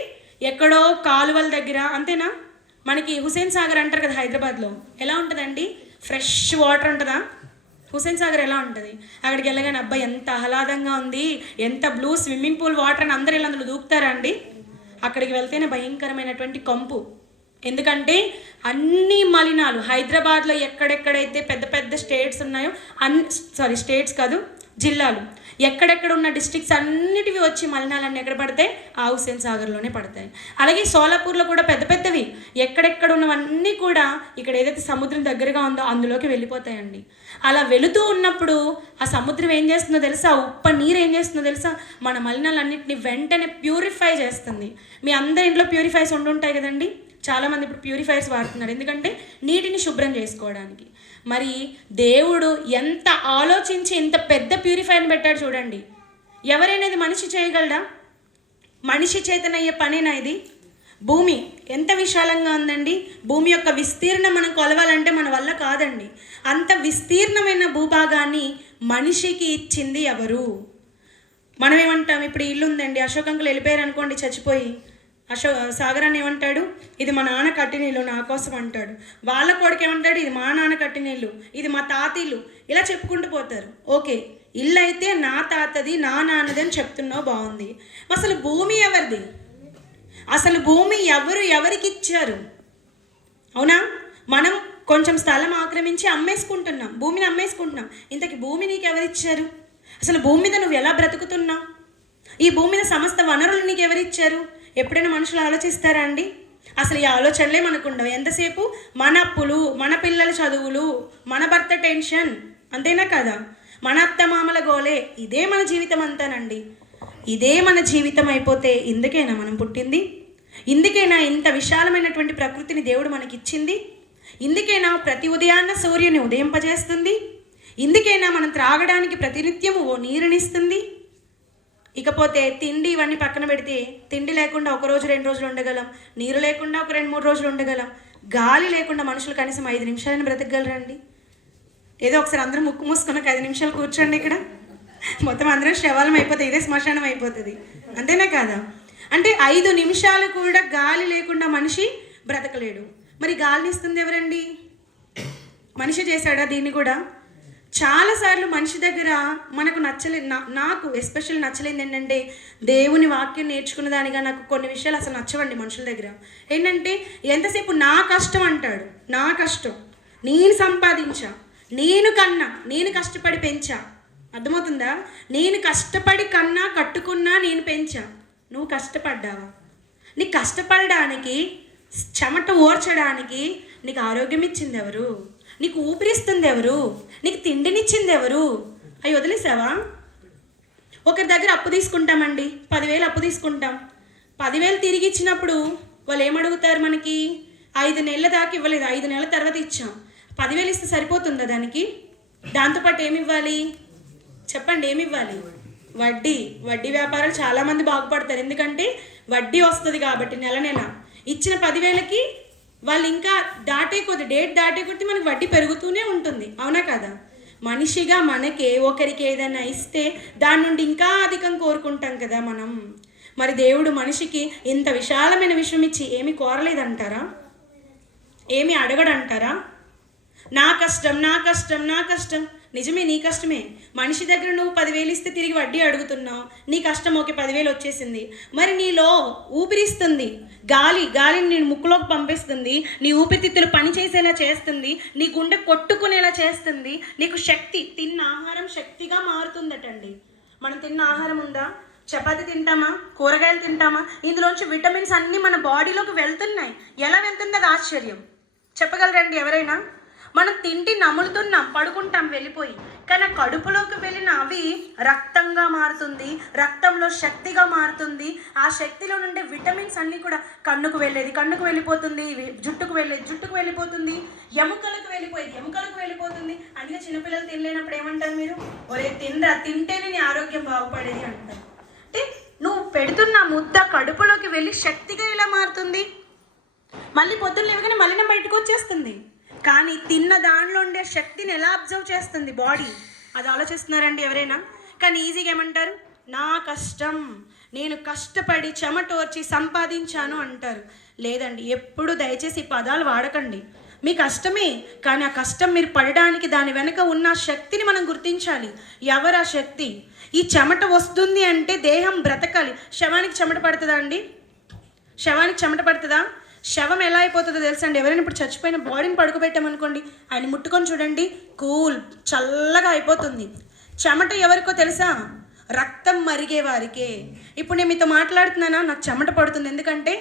ఎక్కడో కాలువల దగ్గర, అంతేనా? మనకి హుసేన్ సాగర్ అంటారు కదా హైదరాబాద్లో, ఎలా ఉంటుందండి? ఫ్రెష్ వాటర్ ఉంటుందా? హుసేన్ సాగర్ ఎలా ఉంటుంది? అక్కడికి వెళ్ళగానే అబ్బాయి ఎంత ఆహ్లాదంగా ఉంది, ఎంత బ్లూ స్విమ్మింగ్ పూల్ వాటర్ అని అందరూ అందులో దూకుతారా అండి? అక్కడికి వెళ్తేనే భయంకరమైనటువంటి కంపు. ఎందుకంటే అన్ని మలినాలు హైదరాబాద్లో ఎక్కడెక్కడైతే పెద్ద పెద్ద స్టేట్స్ ఉన్నాయో స్టేట్స్ కాదు, జిల్లాలు, ఎక్కడెక్కడ ఉన్న డిస్ట్రిక్ట్స్ అన్నిటివి వచ్చి మలినాలన్నీ ఎక్కడ పడతాయి? ఆ హుసేన్ సాగర్లోనే పడతాయి. అలాగే సోలాపూర్లో కూడా పెద్ద పెద్దవి ఎక్కడెక్కడ ఉన్నవన్నీ కూడా ఇక్కడ ఏదైతే సముద్రం దగ్గరగా ఉందో అందులోకి వెళ్ళిపోతాయండి. అలా వెళుతూ ఉన్నప్పుడు ఆ సముద్రం ఏం చేస్తుందో తెలుసా? ఉప్ప నీరు ఏం చేస్తుందో తెలుసా? మన మలినాలన్నింటినీ వెంటనే ప్యూరిఫై చేస్తుంది. మీ అందరి ఇంట్లో ప్యూరిఫైర్స్ ఉండుంటాయి కదండి. చాలామంది ఇప్పుడు ప్యూరిఫైర్స్ వాడుతున్నారు, ఎందుకంటే నీటిని శుభ్రం చేసుకోవడానికి. మరి దేవుడు ఎంత ఆలోచించి ఇంత పెద్ద ప్యూరిఫైర్ని పెట్టాడు చూడండి. ఎవరైనా ఇది మనిషి చేయగలడా? మనిషి చేతనయ్యే పనేనా ఇది? భూమి ఎంత విశాలంగా ఉందండి. భూమి యొక్క విస్తీర్ణం మనం కొలవాలంటే మన వల్ల కాదండి. అంత విస్తీర్ణమైన భూభాగాన్ని మనిషికి ఇచ్చింది ఎవరు? మనం ఏమంటాం? ఇప్పుడు ఇల్లు ఉందండి, అశోక్ అంకుల్ వెళ్ళిపోయారు అనుకోండి చచ్చిపోయి, సాగరాన్ని ఏమంటాడు? ఇది మా నాన్న కట్టినీళ్ళు నా కోసం అంటాడు. వాళ్ళ కొడుకు ఏమంటాడు? ఇది మా నాన్న కట్టినీళ్ళు, ఇది మా తాతీళ్ళు, ఇలా చెప్పుకుంటూ పోతారు. ఓకే, ఇల్లు అయితే నా తాతది నా నాన్నది అని చెప్తున్నావు, బాగుంది. అసలు భూమి ఎవరిది? అసలు భూమి ఎవరికి ఇచ్చారు? అవునా? మనం కొంచెం స్థలం ఆక్రమించి అమ్మేసుకుంటున్నాం, భూమిని అమ్మేసుకుంటున్నాం. ఇంతకీ భూమి నీకు ఎవరిచ్చారు? అసలు భూమి మీద నువ్వు ఎలా బ్రతుకుతున్నావు? ఈ భూమి మీద సమస్త వనరులు నీకు ఎవరిచ్చారు? ఎప్పుడైనా మనుషులు ఆలోచిస్తారా అండి? అసలు ఈ ఆలోచనలే మనకు ఉండవు. ఎంతసేపు మన అప్పులు, మన పిల్లల చదువులు, మన భర్త టెన్షన్, అంతేనా కదా? మన అత్తమామల గోలే, ఇదే మన జీవితం అంతానండి. ఇదే మన జీవితం అయిపోతే ఇందుకేనా మనం పుట్టింది? ఇందుకేనా ఇంత విశాలమైనటువంటి ప్రకృతిని దేవుడు మనకిచ్చింది? ఇందుకేనా ప్రతి ఉదయాన్న సూర్యుని ఉదయింపజేస్తుంది? ఇందుకేనా మనం త్రాగడానికి ప్రతినిత్యము ఓ నీరునిస్తుంది? ఇకపోతే తిండి ఇవన్నీ పక్కన పెడితే, తిండి లేకుండా 1 రోజు 2 రోజులు ఉండగలం, నీరు లేకుండా ఒక 2-3 రోజులు ఉండగలం, గాలి లేకుండా మనుషులు కనీసం 5 నిమిషాలని బ్రతకగలరండి. ఏదో ఒకసారి అందరూ ముక్కు మూసుకుని 5 నిమిషాలు కూర్చోండి, ఇక్కడ మొత్తం అందరూ శవాలం అయిపోతుంది, ఇదే శ్మశానం అయిపోతుంది, అంతేనా కాదా? అంటే 5 నిమిషాలు కూడా గాలి లేకుండా మనిషి బ్రతకలేడు. మరి గాలిని ఇస్తుంది ఎవరండి? మనిషి చేశాడా దీన్ని కూడా? చాలాసార్లు మనిషి దగ్గర మనకు నాకు ఎస్పెషల్లీ నచ్చలేదు ఏంటంటే, దేవుని వాక్యం నేర్చుకున్న దానిగా నాకు కొన్ని విషయాలు అసలు నచ్చవండి మనుషుల దగ్గర. ఏంటంటే ఎంతసేపు నా కష్టం అంటాడు. నా కష్టం, నేను సంపాదించా, నేను కష్టపడి పెంచా, అర్థమవుతుందా? నేను కష్టపడి కన్నా కట్టుకున్నా, నేను పెంచా. నువ్వు కష్టపడ్డావా? నీకు కష్టపడడానికి, చెమట ఓర్చడానికి నీకు ఆరోగ్యం ఇచ్చింది ఎవరు? నీకు ఊపిరిస్తుంది ఎవరు? నీకు తిండినిచ్చింది ఎవరు? అవి వదిలేసావా? ఒకరి దగ్గర అప్పు తీసుకుంటామండి, 10,000 అప్పు తీసుకుంటాం. 10,000 తిరిగి ఇచ్చినప్పుడు వాళ్ళు ఏమడుగుతారు? మనకి 5 నెలల దాకా ఇవ్వలేదు, 5 నెలల తర్వాత ఇచ్చాం. 10,000 ఇస్తే సరిపోతుందా దానికి? దాంతోపాటు ఏమి ఇవ్వాలి చెప్పండి? ఏమి ఇవ్వాలి? వడ్డీ వ్యాపారాలు చాలామంది బాగుపడతారు, ఎందుకంటే వడ్డీ వస్తుంది కాబట్టి. నెల ఇచ్చిన 10,000కి వాళ్ళు ఇంకా డేట్ దాటే కొద్దీ మనకు వడ్డీ పెరుగుతూనే ఉంటుంది, అవునా కదా? మనిషిగా మనకే ఒకరికి ఏదైనా ఇస్తే దాని నుండి ఇంకా అధికం కోరుకుంటాం కదా మనం. మరి దేవుడు మనిషికి ఇంత విశాలమైన విషయం ఇచ్చి ఏమి కోరలేదంటారా? ఏమి అడగడంటారా? నా కష్టం. నిజమే, నీ కష్టమే. మనిషి దగ్గర నువ్వు 10,000 ఇస్తే తిరిగి వడ్డీ అడుగుతున్నావు. నీ కష్టం ఓకే, 10,000 వచ్చేసింది. మరి నీలో ఊపిరిస్తుంది గాలిని నేను ముక్కులోకి పంపిస్తుంది, నీ ఊపిరితిత్తులు పనిచేసేలా చేస్తుంది, నీ గుండె కొట్టుకునేలా చేస్తుంది, నీకు శక్తి, తిన్న ఆహారం శక్తిగా మారుతుందటండి. మనం తిన్న ఆహారం ఉందా? చపాతి తింటామా? కూరగాయలు తింటామా? ఇందులోంచి విటమిన్స్ అన్నీ మన బాడీలోకి వెళ్తున్నాయి. ఎలా వెళ్తుంది? అది ఆశ్చర్యం. చెప్పగలరండి ఎవరైనా? మనం తిండి నములుతున్నాం, పడుకుంటాం వెళ్ళిపోయి, కానీ కడుపులోకి వెళ్ళిన అవి రక్తంగా మారుతుంది, రక్తంలో శక్తిగా మారుతుంది. ఆ శక్తిలో నుండి విటమిన్స్ అన్నీ కూడా కన్నుకు వెళ్ళిపోతుంది, జుట్టుకు వెళ్ళిపోతుంది, ఎముకలకు వెళ్ళిపోతుంది. అందుకే చిన్నపిల్లలు తినలేనప్పుడు ఏమంటారు మీరు? ఒరే తింటేనే నీ ఆరోగ్యం బాగుపడేది అంటారు. అంటే నువ్వు పెడుతున్న ముద్ద కడుపులోకి వెళ్ళి శక్తిగా ఎలా మారుతుంది? మళ్ళీ పొద్దున్న లేవగానే మలినం బయటకు వచ్చేస్తుంది, కానీ తిన్న దానిలో ఉండే శక్తిని ఎలా అబ్జర్వ్ చేస్తుంది బాడీ? అది ఆలోచిస్తున్నారండి ఎవరైనా? కానీ ఈజీగా ఏమంటారు? నా కష్టం, నేను కష్టపడి చెమటోర్చి సంపాదించాను అంటారు. లేదండి, ఎప్పుడు దయచేసి ఈ పదాలు వాడకండి. మీ కష్టమే, కానీ ఆ కష్టం మీరు పడడానికి దాని వెనుక ఉన్న శక్తిని మనం గుర్తించాలి. ఎవరు ఆ శక్తి? ఈ చెమట వస్తుంది అంటే దేహం బ్రతకాలి. శవానికి చెమట పడుతుందా అండి? శవానికి చెమట పడుతుందా? శవం ఎలా అయిపోతుందో తెలుసా అండి? ఎవరైనా ఇప్పుడు చచ్చిపోయిన బాడీని పడుకోబెట్టామనుకోండి, ఆయన ముట్టుకొని చూడండి, కూల్ చల్లగా అయిపోతుంది. చెమట ఎవరికో తెలుసా? రక్తం మరిగే వారికే. ఇప్పుడు నేను మీతో మాట్లాడుతున్నానా, నాకు చెమట పడుతుంది, ఎందుకంటే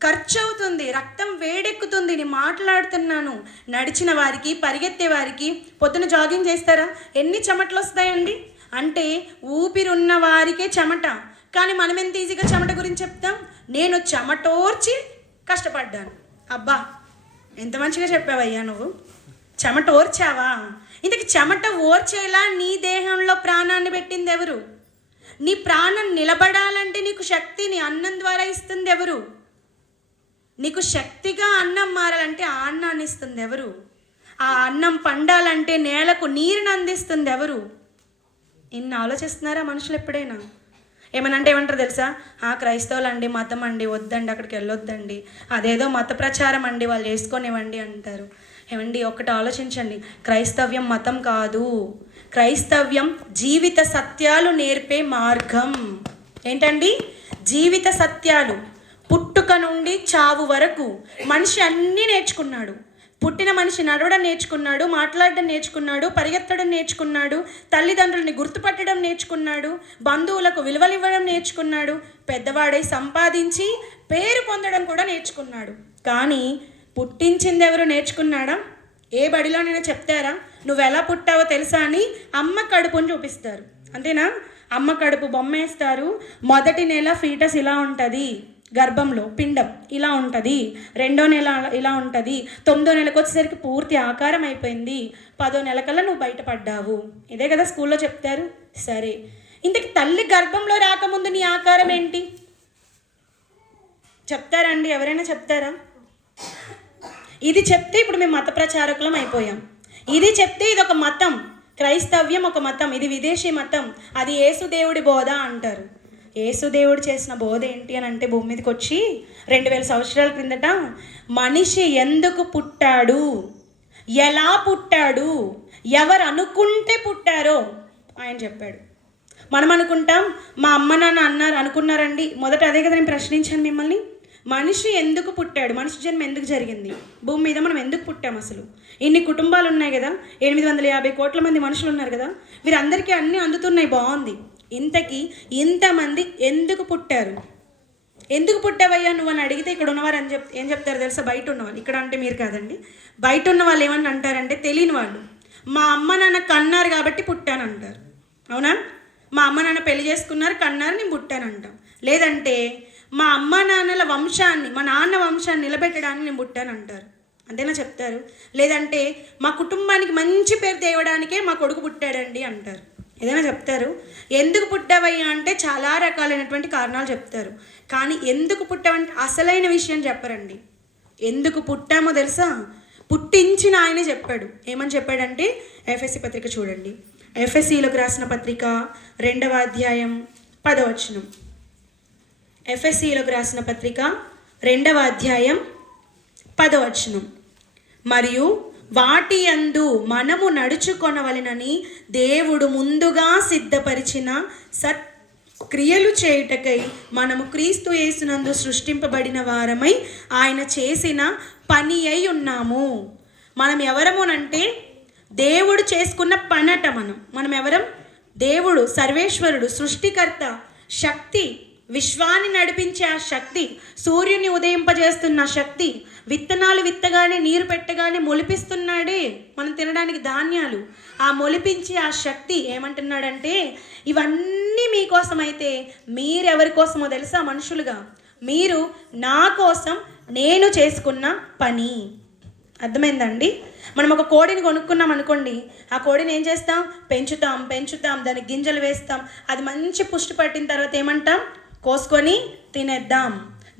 ఖర్చు అవుతుంది, రక్తం వేడెక్కుతుంది. నేను మాట్లాడుతున్నాను. నడిచిన వారికి, పరిగెత్తే వారికి, పొద్దున జాగింగ్ చేస్తారా, ఎన్ని చెమటలు వస్తాయండి? అంటే ఊపిరున్న వారికే చెమట. కానీ మనం ఎంత ఈజీగా చెమట గురించి చెప్తాం. నేను చెమటోర్చి కష్టపడ్డాను. అబ్బా, ఎంత మంచిగా చెప్పావయ్యా నువ్వు, చెమట ఓర్చావా? ఇంతకు చెమట ఓర్చేలా నీ దేహంలో ప్రాణాన్ని పెట్టింది ఎవరు? నీ ప్రాణం నిలబడాలంటే నీకు శక్తిని అన్నం ద్వారా ఇస్తుంది ఎవరు? నీకు శక్తిగా అన్నం మారాలంటే ఆ అన్నాన్ని ఇస్తుంది ఎవరు? ఆ అన్నం పండాలంటే నేలకు నీరుని అందిస్తుంది ఎవరు? ఇన్ని ఆలోచిస్తున్నారా మనుషులు ఎప్పుడైనా? ఏమనంటే ఏమంటారు తెలుసా? క్రైస్తవులు అండి, మతం అండి, వద్దండి, అక్కడికి వెళ్ళొద్దండి, అదేదో మత ప్రచారం అండి, వాళ్ళు చేసుకొనివ్వండి అంటారు. ఏమండి, ఒకటి ఆలోచించండి, క్రైస్తవ్యం మతం కాదు. క్రైస్తవ్యం జీవిత సత్యాలు నేర్పే మార్గం. ఏంటండి? జీవిత సత్యాలు. పుట్టుక నుండి చావు వరకు మనిషి అన్నీ నేర్చుకున్నాడు. పుట్టిన మనిషి నడవడం నేర్చుకున్నాడు, మాట్లాడడం నేర్చుకున్నాడు, పరిగెత్తడం నేర్చుకున్నాడు, తల్లిదండ్రులని గుర్తుపట్టడం నేర్చుకున్నాడు, బంధువులకు విలువలు ఇవ్వడం నేర్చుకున్నాడు, పెద్దవాడై సంపాదించి పేరు పొందడం కూడా నేర్చుకున్నాడు. కానీ పుట్టించింది ఎవరు నేర్చుకున్నాడా? ఏ బడిలోనైనా చెప్తారా నువ్వు ఎలా పుట్టావో తెలుసా అని? అమ్మ కడుపుని చూపిస్తారు, అంతేనా? అమ్మ కడుపు బొమ్మేస్తారు. మొదటి నెల ఫీటస్ ఇలా ఉంటుంది, గర్భంలో పిండం ఇలా ఉంటుంది, 2వ నెల ఇలా ఉంటుంది, 9వ నెలకు వచ్చేసరికి పూర్తి ఆకారం అయిపోయింది, 10వ నెల కల్లా నువ్వు బయటపడ్డావు. ఇదే కదా స్కూల్లో చెప్తారు. సరే, ఇంతకు తల్లి గర్భంలో రాకముందు నీ ఆకారం ఏంటి చెప్తారండి? ఎవరైనా చెప్తారా? ఇది చెప్తే ఇప్పుడు మేము మత ప్రచారకులం అయిపోయాం. ఇది చెప్తే ఇది ఒక మతం, క్రైస్తవ్యం ఒక మతం, ఇది విదేశీ మతం, అది యేసుదేవుడి బోధ అంటారు. యేసుదేవుడు చేసిన బోధ ఏంటి అని అంటే, భూమి మీదకి వచ్చి 2000 సంవత్సరాల క్రిందట మనిషి ఎందుకు పుట్టాడు, ఎలా పుట్టాడు, ఎవరు అనుకుంటే పుట్టారో ఆయన చెప్పాడు. మనం అనుకుంటాం మా అమ్మ నాన్న అనుకున్నారండి. మొదట అదే కదా నేను ప్రశ్నించాను మిమ్మల్ని. మనిషి ఎందుకు పుట్టాడు, మనిషి జన్మ ఎందుకు జరిగింది, భూమి మీద మనం ఎందుకు పుట్టాం, అసలు ఇన్ని కుటుంబాలు ఉన్నాయి కదా, 850 కోట్ల మంది మనుషులు ఉన్నారు కదా, వీరందరికీ అన్నీ అందుతున్నాయి, బాగుంది. ఇంతకీ ఇంతమంది ఎందుకు పుట్టారు? ఎందుకు పుట్టావయ్యా నువ్వు అని అడిగితే ఇక్కడ ఉన్నవారు ఏం చెప్తారు తెలుసా? బయట ఉన్నవాళ్ళు, ఇక్కడ అంటే మీరు కాదండి, బయట ఉన్న వాళ్ళు ఏమని అంటారంటే, తెలియని వాళ్ళు మా అమ్మ నాన్న కన్నారు కాబట్టి పుట్టాను అంటారు. అవునా? మా అమ్మ నాన్న పెళ్లి చేసుకున్నారు, కన్నారు, నేను పుట్టాను అంటాం. లేదంటే మా అమ్మ నాన్నల వంశాన్ని, మా నాన్న వంశాన్ని నిలబెట్టడానికి నేను పుట్టాను అంటారు. అంతేనా చెప్తారు? లేదంటే మా కుటుంబానికి మంచి పేరు తేవడానికే మా కొడుకు పుట్టాడండి అంటారు. ఏదైనా చెప్తారు. ఎందుకు పుట్టావయ్యా అంటే చాలా రకాలైనటువంటి కారణాలు చెప్తారు. కానీ ఎందుకు పుట్టావంటే అసలైన విషయం చెప్పరండి. ఎందుకు పుట్టామో తెలుసా? పుట్టించిన ఆయనే చెప్పాడు. ఏమని చెప్పాడంటే, ఎఫెసీ పత్రిక చూడండి. ఎఫెసీలకు రాసిన పత్రిక 2వ అధ్యాయం 10వ వచనం. ఎఫెసీలకు రాసిన పత్రిక 2వ అధ్యాయం 10వ వచనం. మరియు వాటి యందు మనము నడుచుకొనవలెనని దేవుడు ముందుగా సిద్ధపరిచిన సత్క్రియలు చేయుటకై మనము క్రీస్తు యేసునందు సృష్టింపబడిన వారమై ఆయన చేసిన పని అయి ఉన్నాము. మనం ఎవరమునంటే దేవుడు చేసుకున్న పనట. మనం ఎవరం? దేవుడు సర్వేశ్వరుడు, సృష్టికర్త, శక్తి, విశ్వాన్ని నడిపించే ఆ శక్తి, సూర్యుని ఉదయింపజేస్తున్న శక్తి, విత్తనాలు విత్తగానే నీరు పెట్టగానే మొలిపిస్తున్నాడే మనం తినడానికి ధాన్యాలు, ఆ మొలిపించే ఆ శక్తి ఏమంటున్నాడంటే ఇవన్నీ మీకోసమైతే మీరెవరి కోసమో తెలుసా? మనుషులుగా మీరు నా కోసం నేను చేసుకున్న పని. అర్థమైందండి? మనం ఒక కోడిని కొనుక్కున్నాం అనుకోండి, ఆ కోడిని ఏం చేస్తాం? పెంచుతాం, దానికి గింజలు వేస్తాం, అది మంచి పుష్టి పట్టిన తర్వాత ఏమంటాం? కోసుకొని తినేద్దాం,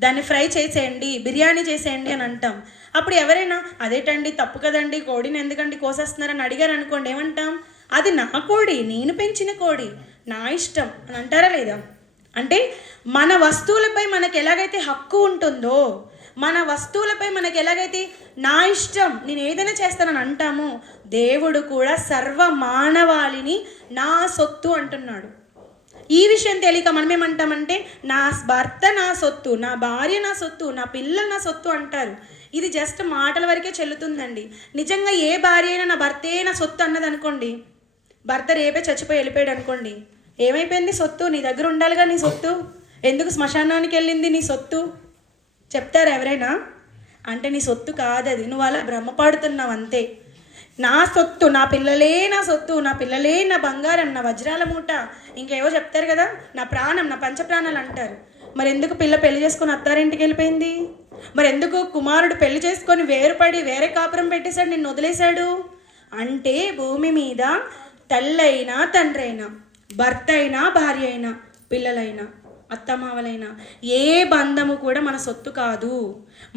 దాన్ని ఫ్రై చేసేయండి, బిర్యానీ చేసేయండి అని అంటాం. అప్పుడు ఎవరైనా అదేటండి తప్పు కదండి, కోడిని ఎందుకండి కోసేస్తున్నారని అడిగారు అనుకోండి, ఏమంటాం? అది నా కోడి, నేను పెంచిన కోడి, నా ఇష్టం అని అంటారా లేదా? అంటే మన వస్తువులపై మనకు ఎలాగైతే హక్కు ఉంటుందో, మన వస్తువులపై మనకు ఎలాగైతే నా ఇష్టం నేను ఏదైనా చేస్తానని అంటామో, దేవుడు కూడా సర్వ మానవాళిని నా సొత్తు అంటున్నాడు. ఈ విషయం తెలియక మనం ఏమంటామంటే నా భర్త నా సొత్తు, నా భార్య నా సొత్తు, నా పిల్లలు నా సొత్తు అంటారు. ఇది జస్ట్ మాటల వరకే చెల్లుతుందండి. నిజంగా ఏ భార్య అయినా నా భర్తే నా సొత్తు అన్నది అనుకోండి, భర్త రేపే చచ్చిపోయి వెళ్ళిపోయాడు అనుకోండి, ఏమైపోయింది సొత్తు? నీ దగ్గర ఉండాలిగా నీ సొత్తు, ఎందుకు శ్మశానానికి వెళ్ళింది నీ సొత్తు? చెప్తారు ఎవరైనా? అంటే నీ సొత్తు కాదది, నువ్వు అలా భ్రమపడుతున్నావు అంతే. నా సొత్తు, నా పిల్లలే నా సొత్తు, నా పిల్లలే నా బంగారం, నా వజ్రాల మూట, ఇంకేవో చెప్తారు కదా, నా ప్రాణం, నా పంచప్రాణాలు అంటారు. మరి ఎందుకు పిల్ల పెళ్లి చేసుకొని అత్తారింటికి వెళ్ళిపోయింది? మరి ఎందుకు కుమారుడు పెళ్లి చేసుకొని వేరుపడి వేరే కాపురం పెట్టేశాడు, నిన్ను వదిలేశాడు? అంటే భూమి మీద తల్లైనా తండ్రైనా, భర్త అయినా భార్య అయినా, పిల్లలైనా అత్తమావలైనా ఏ బంధము కూడా మన సొత్తు కాదు.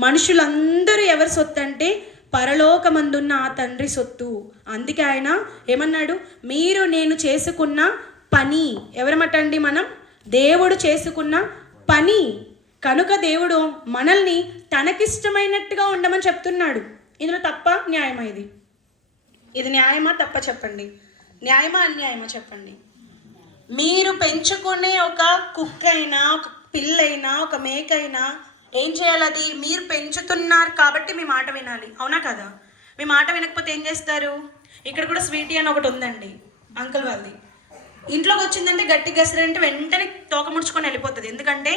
మనుషులందరూ ఎవరి సొత్తు అంటే పరలోకమందున్న ఆ తండ్రి సొత్తు. అందుకే ఆయన ఏమన్నాడు? మీరు నేను చేసుకున్న పని. ఎవరమటండి? మనం దేవుడు చేసుకున్న పని. కనుక దేవుడు మనల్ని తనకిష్టమైనట్టుగా ఉండమని చెప్తున్నాడు. ఇందులో తప్ప న్యాయమా? ఇది న్యాయమా తప్ప చెప్పండి? న్యాయమా అన్యాయమా చెప్పండి? మీరు పెంచుకునే ఒక కుక్క అయినా, ఒక పిల్లైనా, ఒక మేకైనా ఏం చేయాలి? అది మీరు పెంచుతున్నారు కాబట్టి మీ మాట వినాలి, అవునా కదా? మీ మాట వినకపోతే ఏం చేస్తారు? ఇక్కడ కూడా స్వీటీ అని ఒకటి ఉందండి, అంకుల్ వాళ్ళది. ఇంట్లోకి వచ్చిందంటే గట్టి గసరంటే వెంటనే తోక ముడుచుకొని వెళ్ళిపోతుంది. ఎందుకంటే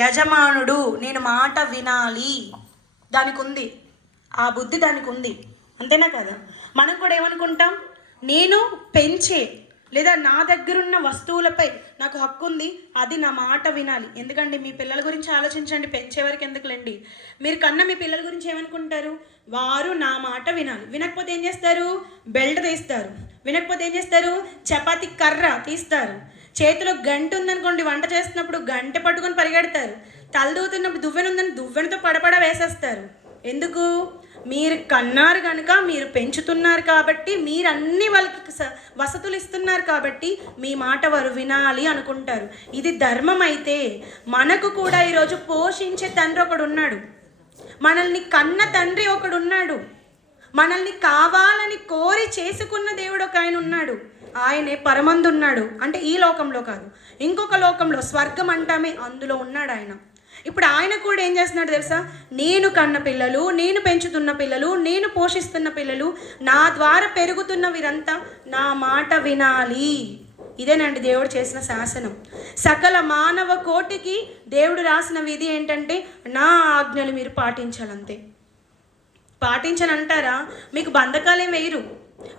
యజమానుడు నేను మాట వినాలి, దానికి ఉంది, ఆ బుద్ధి దానికి ఉంది, అంతేనా కదా? మనం కూడా ఏమనుకుంటాం? నేను పెంచే లేదా నా దగ్గరున్న వస్తువులపై నాకు హక్కు ఉంది, అది నా మాట వినాలి. ఎందుకండి? మీ పిల్లల గురించి ఆలోచించండి, పెంచే వరకు ఎందుకులేండి. మీరు కన్నా మీ పిల్లల గురించి ఏమనుకుంటారు? వారు నా మాట వినాలి. వినకపోతే ఏం చేస్తారు? బెల్ట్ తీస్తారు. వినకపోతే ఏం చేస్తారు? చపాతీ కర్ర తీస్తారు. చేతిలో గంట ఉందనుకోండి, వంట చేస్తున్నప్పుడు గంట పట్టుకొని పరిగెడతారు. తలదూతున్నప్పుడు దువ్వెన ఉందని దువ్వెనతో పడపడ వేసేస్తారు. ఎందుకు? మీరు కన్నారు కనుక, మీరు పెంచుతున్నారు కాబట్టి, మీరు అన్ని వాళ్ళకి వసతులు ఇస్తున్నారు కాబట్టి మీ మాట వారు వినాలి అనుకుంటారు. ఇది ధర్మం అయితే మనకు కూడా ఈరోజు పోషించే తండ్రి ఒకడు ఉన్నాడు, మనల్ని కన్న తండ్రి ఒకడు ఉన్నాడు, మనల్ని కావాలని కోరి చేసుకున్న దేవుడు ఒక ఆయన ఉన్నాడు. ఆయనే పరమందు ఉన్నాడు. అంటే ఈ లోకంలో కాదు, ఇంకొక లోకంలో, స్వర్గం అంటామే, అందులో ఉన్నాడు ఆయన. ఇప్పుడు ఆయన కూడా ఏం చేస్తున్నాడు తెలుసా? నేను కన్న పిల్లలు, నేను పెంచుతున్న పిల్లలు, నేను పోషిస్తున్న పిల్లలు, నా ద్వారా పెరుగుతున్న వీరంతా నా మాట వినాలి. ఇదేనండి దేవుడు చేసిన శాసనం. సకల మానవ కోటికి దేవుడు రాసిన విధి ఏంటంటే నా ఆజ్ఞలు మీరు పాటించాలంతే. పాటించనంటారా? మీకు బంధకాలేం వేయరు,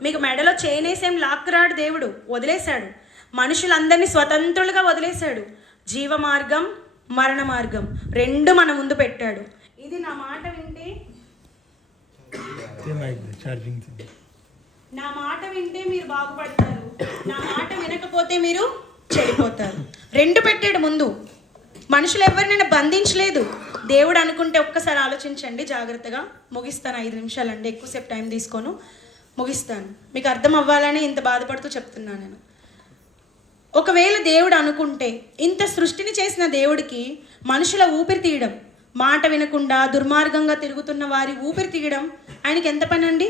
మీకు మెడలో చేనేసేం లాక్కురాడు. దేవుడు వదిలేశాడు, మనుషులందరినీ స్వతంత్రులుగా వదిలేశాడు. జీవ మార్గం, మరణ మార్గం రెండు మన ముందు పెట్టాడు. ఇది నా మాట వింటే, నా మాట వింటే మీరు బాగుపడతారు, నా మాట వినకపోతే మీరు చెడిపోతారు. రెండు పెట్టాడు ముందు. మనుషులు ఎవరినైనా బంధించలేదు. దేవుడు అనుకుంటే ఒక్కసారి ఆలోచించండి జాగ్రత్తగా. ముగిస్తాను, 5 నిమిషాలండి, ఎక్కువసేపు టైం తీసుకోను, ముగిస్తాను. మీకు అర్థం అవ్వాలని ఇంత బాధపడుతూ చెప్తున్నాను నేను. ఒకవేళ దేవుడు అనుకుంటే, ఇంత సృష్టిని చేసిన దేవుడికి మనుషుల ఊపిరి తీయడం, మాట వినకుండా దుర్మార్గంగా తిరుగుతున్న వారి ఊపిరి తీయడం ఆయనకి ఎంత పని అండి?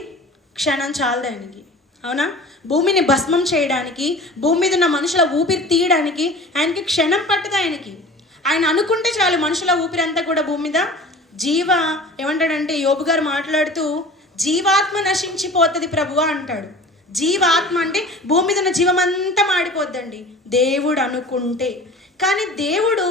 క్షణం చాలదు ఆయనకి, అవునా? భూమిని భస్మం చేయడానికి, భూమి మీద ఉన్న మనుషుల ఊపిరి తీయడానికి ఆయనకి క్షణం పట్టదు. ఆయన అనుకుంటే చాలు, మనుషుల ఊపిరి అంతా కూడా భూమి మీద ఏమంటాడంటే, యోబు గారు మాట్లాడుతూ జీవాత్మ నశించిపోతుంది ప్రభువా అంటాడు. జీవాత్మ అంటే భూమి మీద ఉన్న జీవమంతా మాడిపోద్దండి దేవుడు అనుకుంటే. కానీ దేవుడు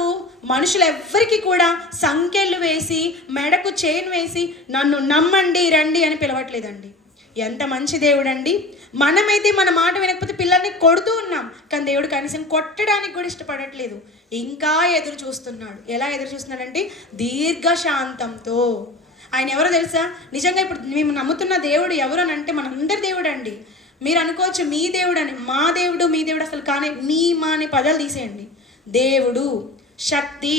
మనుషులెవ్వరికి కూడా సంకెళ్ళు వేసి మెడకు చైన్ వేసి నన్ను నమ్మండి రండి అని పిలవట్లేదండి. ఎంత మంచి దేవుడు అండి. మనమైతే మన మాట వినకపోతే పిల్లల్ని కొడుతూ ఉన్నాం, కానీ దేవుడు కనీసం కొట్టడానికి కూడా ఇష్టపడట్లేదు. ఇంకా ఎదురు చూస్తున్నాడు. ఎలా ఎదురు చూస్తున్నాడంటే దీర్ఘశాంతంతో. ఆయన ఎవరో తెలుసా? నిజంగా ఇప్పుడు మేము నమ్ముతున్న దేవుడు ఎవరు అని అంటే మనందరి దేవుడు అండి. మీరు అనుకోవచ్చు మీ దేవుడు అని. మా దేవుడు మీ దేవుడు అసలు కానీ మీ మా అనే పదాలు తీసేయండి. దేవుడు, శక్తి,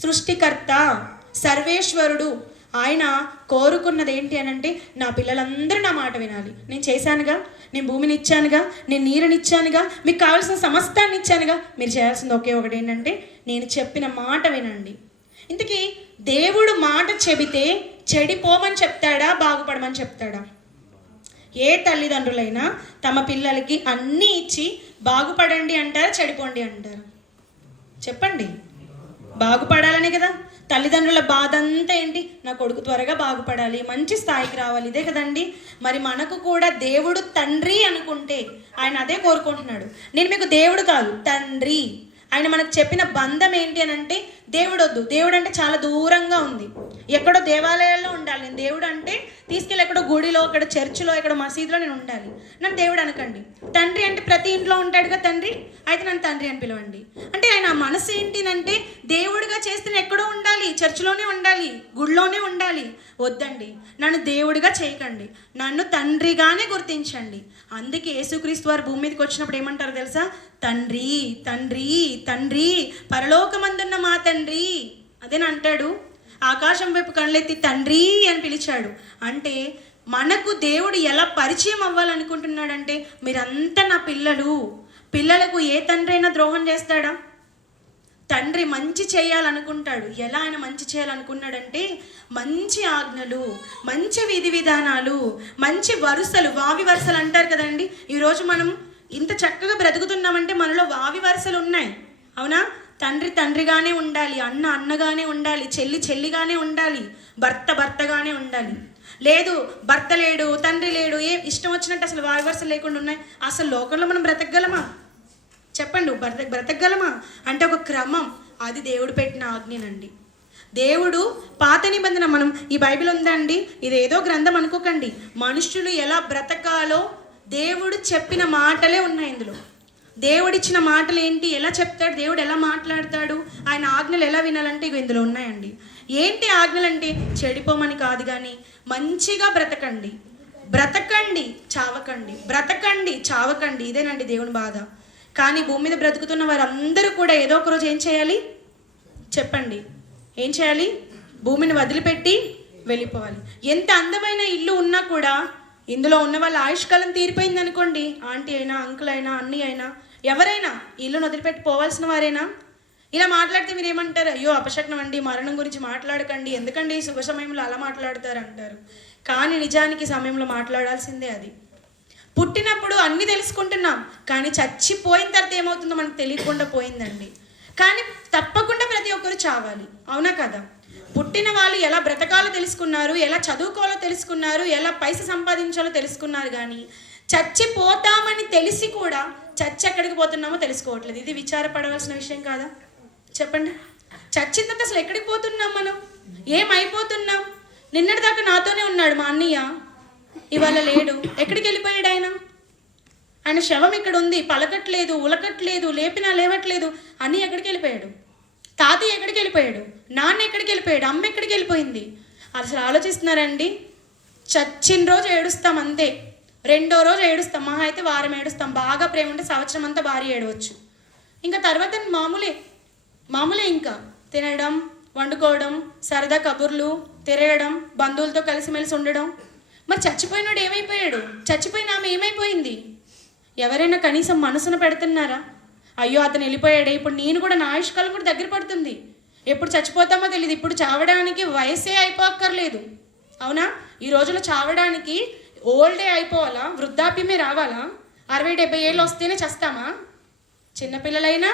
సృష్టికర్త, సర్వేశ్వరుడు. ఆయన కోరుకున్నది ఏంటి అని అంటే నా పిల్లలందరూ నా మాట వినాలి. నేను చేశానుగా, నేను భూమిని ఇచ్చానుగా, నేను నీరుని ఇచ్చానుగా, మీకు కావాల్సిన సమస్తాన్ని ఇచ్చానుగా, మీరు చేయాల్సింది ఒకే ఒకటి ఏంటంటే నేను చెప్పిన మాట వినండి. ఇంతకీ దేవుడు మాట చెబితే చెడిపోమని చెప్తాడా, బాగుపడమని చెప్తాడా? ఏ తల్లిదండ్రులైనా తమ పిల్లలకి అన్నీ ఇచ్చి బాగుపడండి అంటారా, చెడిపోండి అంటారా? చెప్పండి. బాగుపడాలని కదా. తల్లిదండ్రుల బాధ అంతా ఏంటి? నా కొడుకు త్వరగా బాగుపడాలి, మంచి స్థాయికి రావాలి, ఇదే కదండి. మరి మనకు కూడా దేవుడు తండ్రి అనుకుంటే ఆయన అదే కోరుకుంటున్నాడు. నేను మీకు దేవుడు కాదు, తండ్రి. ఆయన మనకు చెప్పిన బంధం ఏంటి అని అంటే దేవుడు వద్దు. దేవుడు అంటే చాలా దూరంగా ఉంది, ఎక్కడో దేవాలయాల్లో ఉండాలి. నేను దేవుడు అంటే తీసుకెళ్ళి ఎక్కడో గుడిలో, ఎక్కడ చర్చిలో, ఎక్కడో మసీదులో నేను ఉండాలి. నన్ను దేవుడు అనకండి. తండ్రి అంటే ప్రతి ఇంట్లో ఉంటాడుగా తండ్రి, అయితే నన్ను తండ్రి అని పిలవండి. అంటే ఆయన మనసు ఏంటినంటే దేవుడిగా చేస్తే ఎక్కడో ఉండాలి, చర్చిలోనే ఉండాలి, గుడిలోనే ఉండాలి. వద్దండి, నన్ను దేవుడిగా చేయకండి, నన్ను తండ్రిగానే గుర్తించండి. అందుకే యేసుక్రీస్తు వారు భూమి మీదకి వచ్చినప్పుడు ఏమంటారు తెలుసా? తండ్రి, తండ్రి, తండ్రి, పరలోకమందున్న మా తండ్రి అదేనా అంటాడు. ఆకాశం వైపు కళ్ళెత్తి తండ్రి అని పిలిచాడు. అంటే మనకు దేవుడు ఎలా పరిచయం అవ్వాలనుకుంటున్నాడంటే మీరంతా నా పిల్లలు. పిల్లలకు ఏ తండ్రి అయినా ద్రోహం చేస్తాడా? తండ్రి మంచి చేయాలనుకుంటాడు. ఎలా ఆయన మంచి చేయాలనుకున్నాడంటే మంచి ఆజ్ఞలు, మంచి విధి విధానాలు, మంచి వరుసలు, వావి వరుసలు అంటారు కదండి. ఈరోజు మనం ఇంత చక్కగా బ్రతుకుతున్నామంటే మనలో వావి వరుసలు ఉన్నాయి, అవునా? తండ్రి తండ్రిగానే ఉండాలి, అన్న అన్నగానే ఉండాలి, చెల్లి చెల్లిగానే ఉండాలి, భర్త భర్తగానే ఉండాలి. లేదు, భర్త లేడు, తండ్రి లేడు, ఏ ఇష్టం వచ్చినట్టు అసలు వావి వరుసలు లేకుండా ఉన్నాయి. అసలు లోకంలో మనం బ్రతకగలమా? చెప్పండి, బ్రతకగలమా? అంటే ఒక క్రమం, అది దేవుడు పెట్టిన ఆజ్ఞనండి. దేవుడు పాత నిబంధన, మనం ఈ బైబిల్ ఉందండి, ఇదేదో గ్రంథం అనుకోకండి. మనుషులు ఎలా బ్రతకాలో దేవుడు చెప్పిన మాటలే ఉన్నాయి ఇందులో. దేవుడిచ్చిన మాటలు ఏంటి, ఎలా చెప్తాడు, దేవుడు ఎలా మాట్లాడతాడు, ఆయన ఆజ్ఞలు ఎలా వినాలంటే ఇవి ఇందులో ఉన్నాయండి. ఏంటి ఆజ్ఞలు అంటే చెడిపోమని కాదు, కానీ మంచిగా బ్రతకండి, బ్రతకండి చావకండి, బ్రతకండి చావకండి, ఇదేనండి దేవుని బాధ. కానీ భూమి మీద బ్రతుకుతున్న వారందరూ కూడా ఏదో ఒక రోజు ఏం చేయాలి చెప్పండి? ఏం చేయాలి? భూమిని వదిలిపెట్టి వెళ్ళిపోవాలి. ఎంత అందమైన ఇల్లు ఉన్నా కూడా ఇందులో ఉన్న వాళ్ళ ఆయుష్కాలం తీరిపోయింది అనుకోండి, ఆంటీ అయినా, అంకుల్ అయినా, అన్నీ అయినా, ఎవరైనా ఇల్లును వదిలిపెట్టి పోవాల్సిన వారేనా? ఇలా మాట్లాడితే మీరు ఏమంటారు? అయ్యో అపశకునం అండి, మరణం గురించి మాట్లాడకండి, ఎందుకండి శుభ సమయంలో అలా మాట్లాడతారు అంటారు. కానీ నిజానికి సమయంలో మాట్లాడాల్సిందే అది. పుట్టినప్పుడు అన్నీ తెలుసుకుంటున్నాం, కానీ చచ్చిపోయిన తర్వాత ఏమవుతుందో మనకు తెలియకుండా పోయిందండి. కానీ తప్పకుండా ప్రతి ఒక్కరు చావాలి, అవునా కదా? పుట్టిన వాళ్ళు ఎలా బ్రతకాలో తెలుసుకున్నారు, ఎలా చదువుకోవాలో తెలుసుకున్నారు, ఎలా పైసా సంపాదించాలో తెలుసుకున్నారు. కానీ చచ్చిపోతామని తెలిసి కూడా చచ్చి ఎక్కడికి పోతున్నామో తెలుసుకోవట్లేదు. ఇది విచారపడవలసిన విషయం కాదా? చెప్పండి. చచ్చిన తర్వాత అసలు ఎక్కడికి పోతున్నాం, మనం ఏమైపోతున్నాం? నిన్నటిదాకా నాతోనే ఉన్నాడు మా అన్నయ్య, ఇవాళ లేడు. ఎక్కడికి వెళ్ళిపోయాడు ఆయన? ఆయన శవం ఇక్కడ ఉంది, పలకట్లేదు, ఉలకట్లేదు, లేపినా లేవట్లేదు. అన్నీ ఎక్కడికి వెళ్ళిపోయాడు? తాతయ్య ఎక్కడికి వెళ్ళిపోయాడు? నాన్న ఎక్కడికి వెళ్ళిపోయాడు? అమ్మ ఎక్కడికి వెళ్ళిపోయింది? అసలు ఆలోచిస్తున్నారండి? చచ్చిన రోజు ఏడుస్తాం అంతే, రెండో రోజు ఏడుస్తాం, మహా అయితే వారం ఏడుస్తాం. బాగా ప్రేమ ఉంటే సంవత్సరం అంతా భారీ ఏడవచ్చు. ఇంకా తర్వాత మామూలే ఇంకా తినడం, వండుకోవడం, సరదా కబుర్లు, తిరగడం, బంధువులతో కలిసిమెలిసి ఉండడం. మరి చచ్చిపోయినాడు ఏమైపోయాడు? చచ్చిపోయిన ఆమె ఏమైపోయింది? ఎవరైనా కనీసం మనసును పెడుతున్నారా? అయ్యో అతను వెళ్ళిపోయాడే, ఇప్పుడు నేను కూడా నా ఆయుష్కాలం కూడా దగ్గర పడుతుంది, ఎప్పుడు చచ్చిపోతామో తెలియదు. ఇప్పుడు చావడానికి వయసే అయిపోక్కర్లేదు, అవునా? ఈ రోజులో చావడానికి ఓల్డే అయిపోవాలా? వృద్ధాప్యమే రావాలా? 60-70 ఏళ్ళు వస్తేనే చస్తామా? చిన్నపిల్లలైనా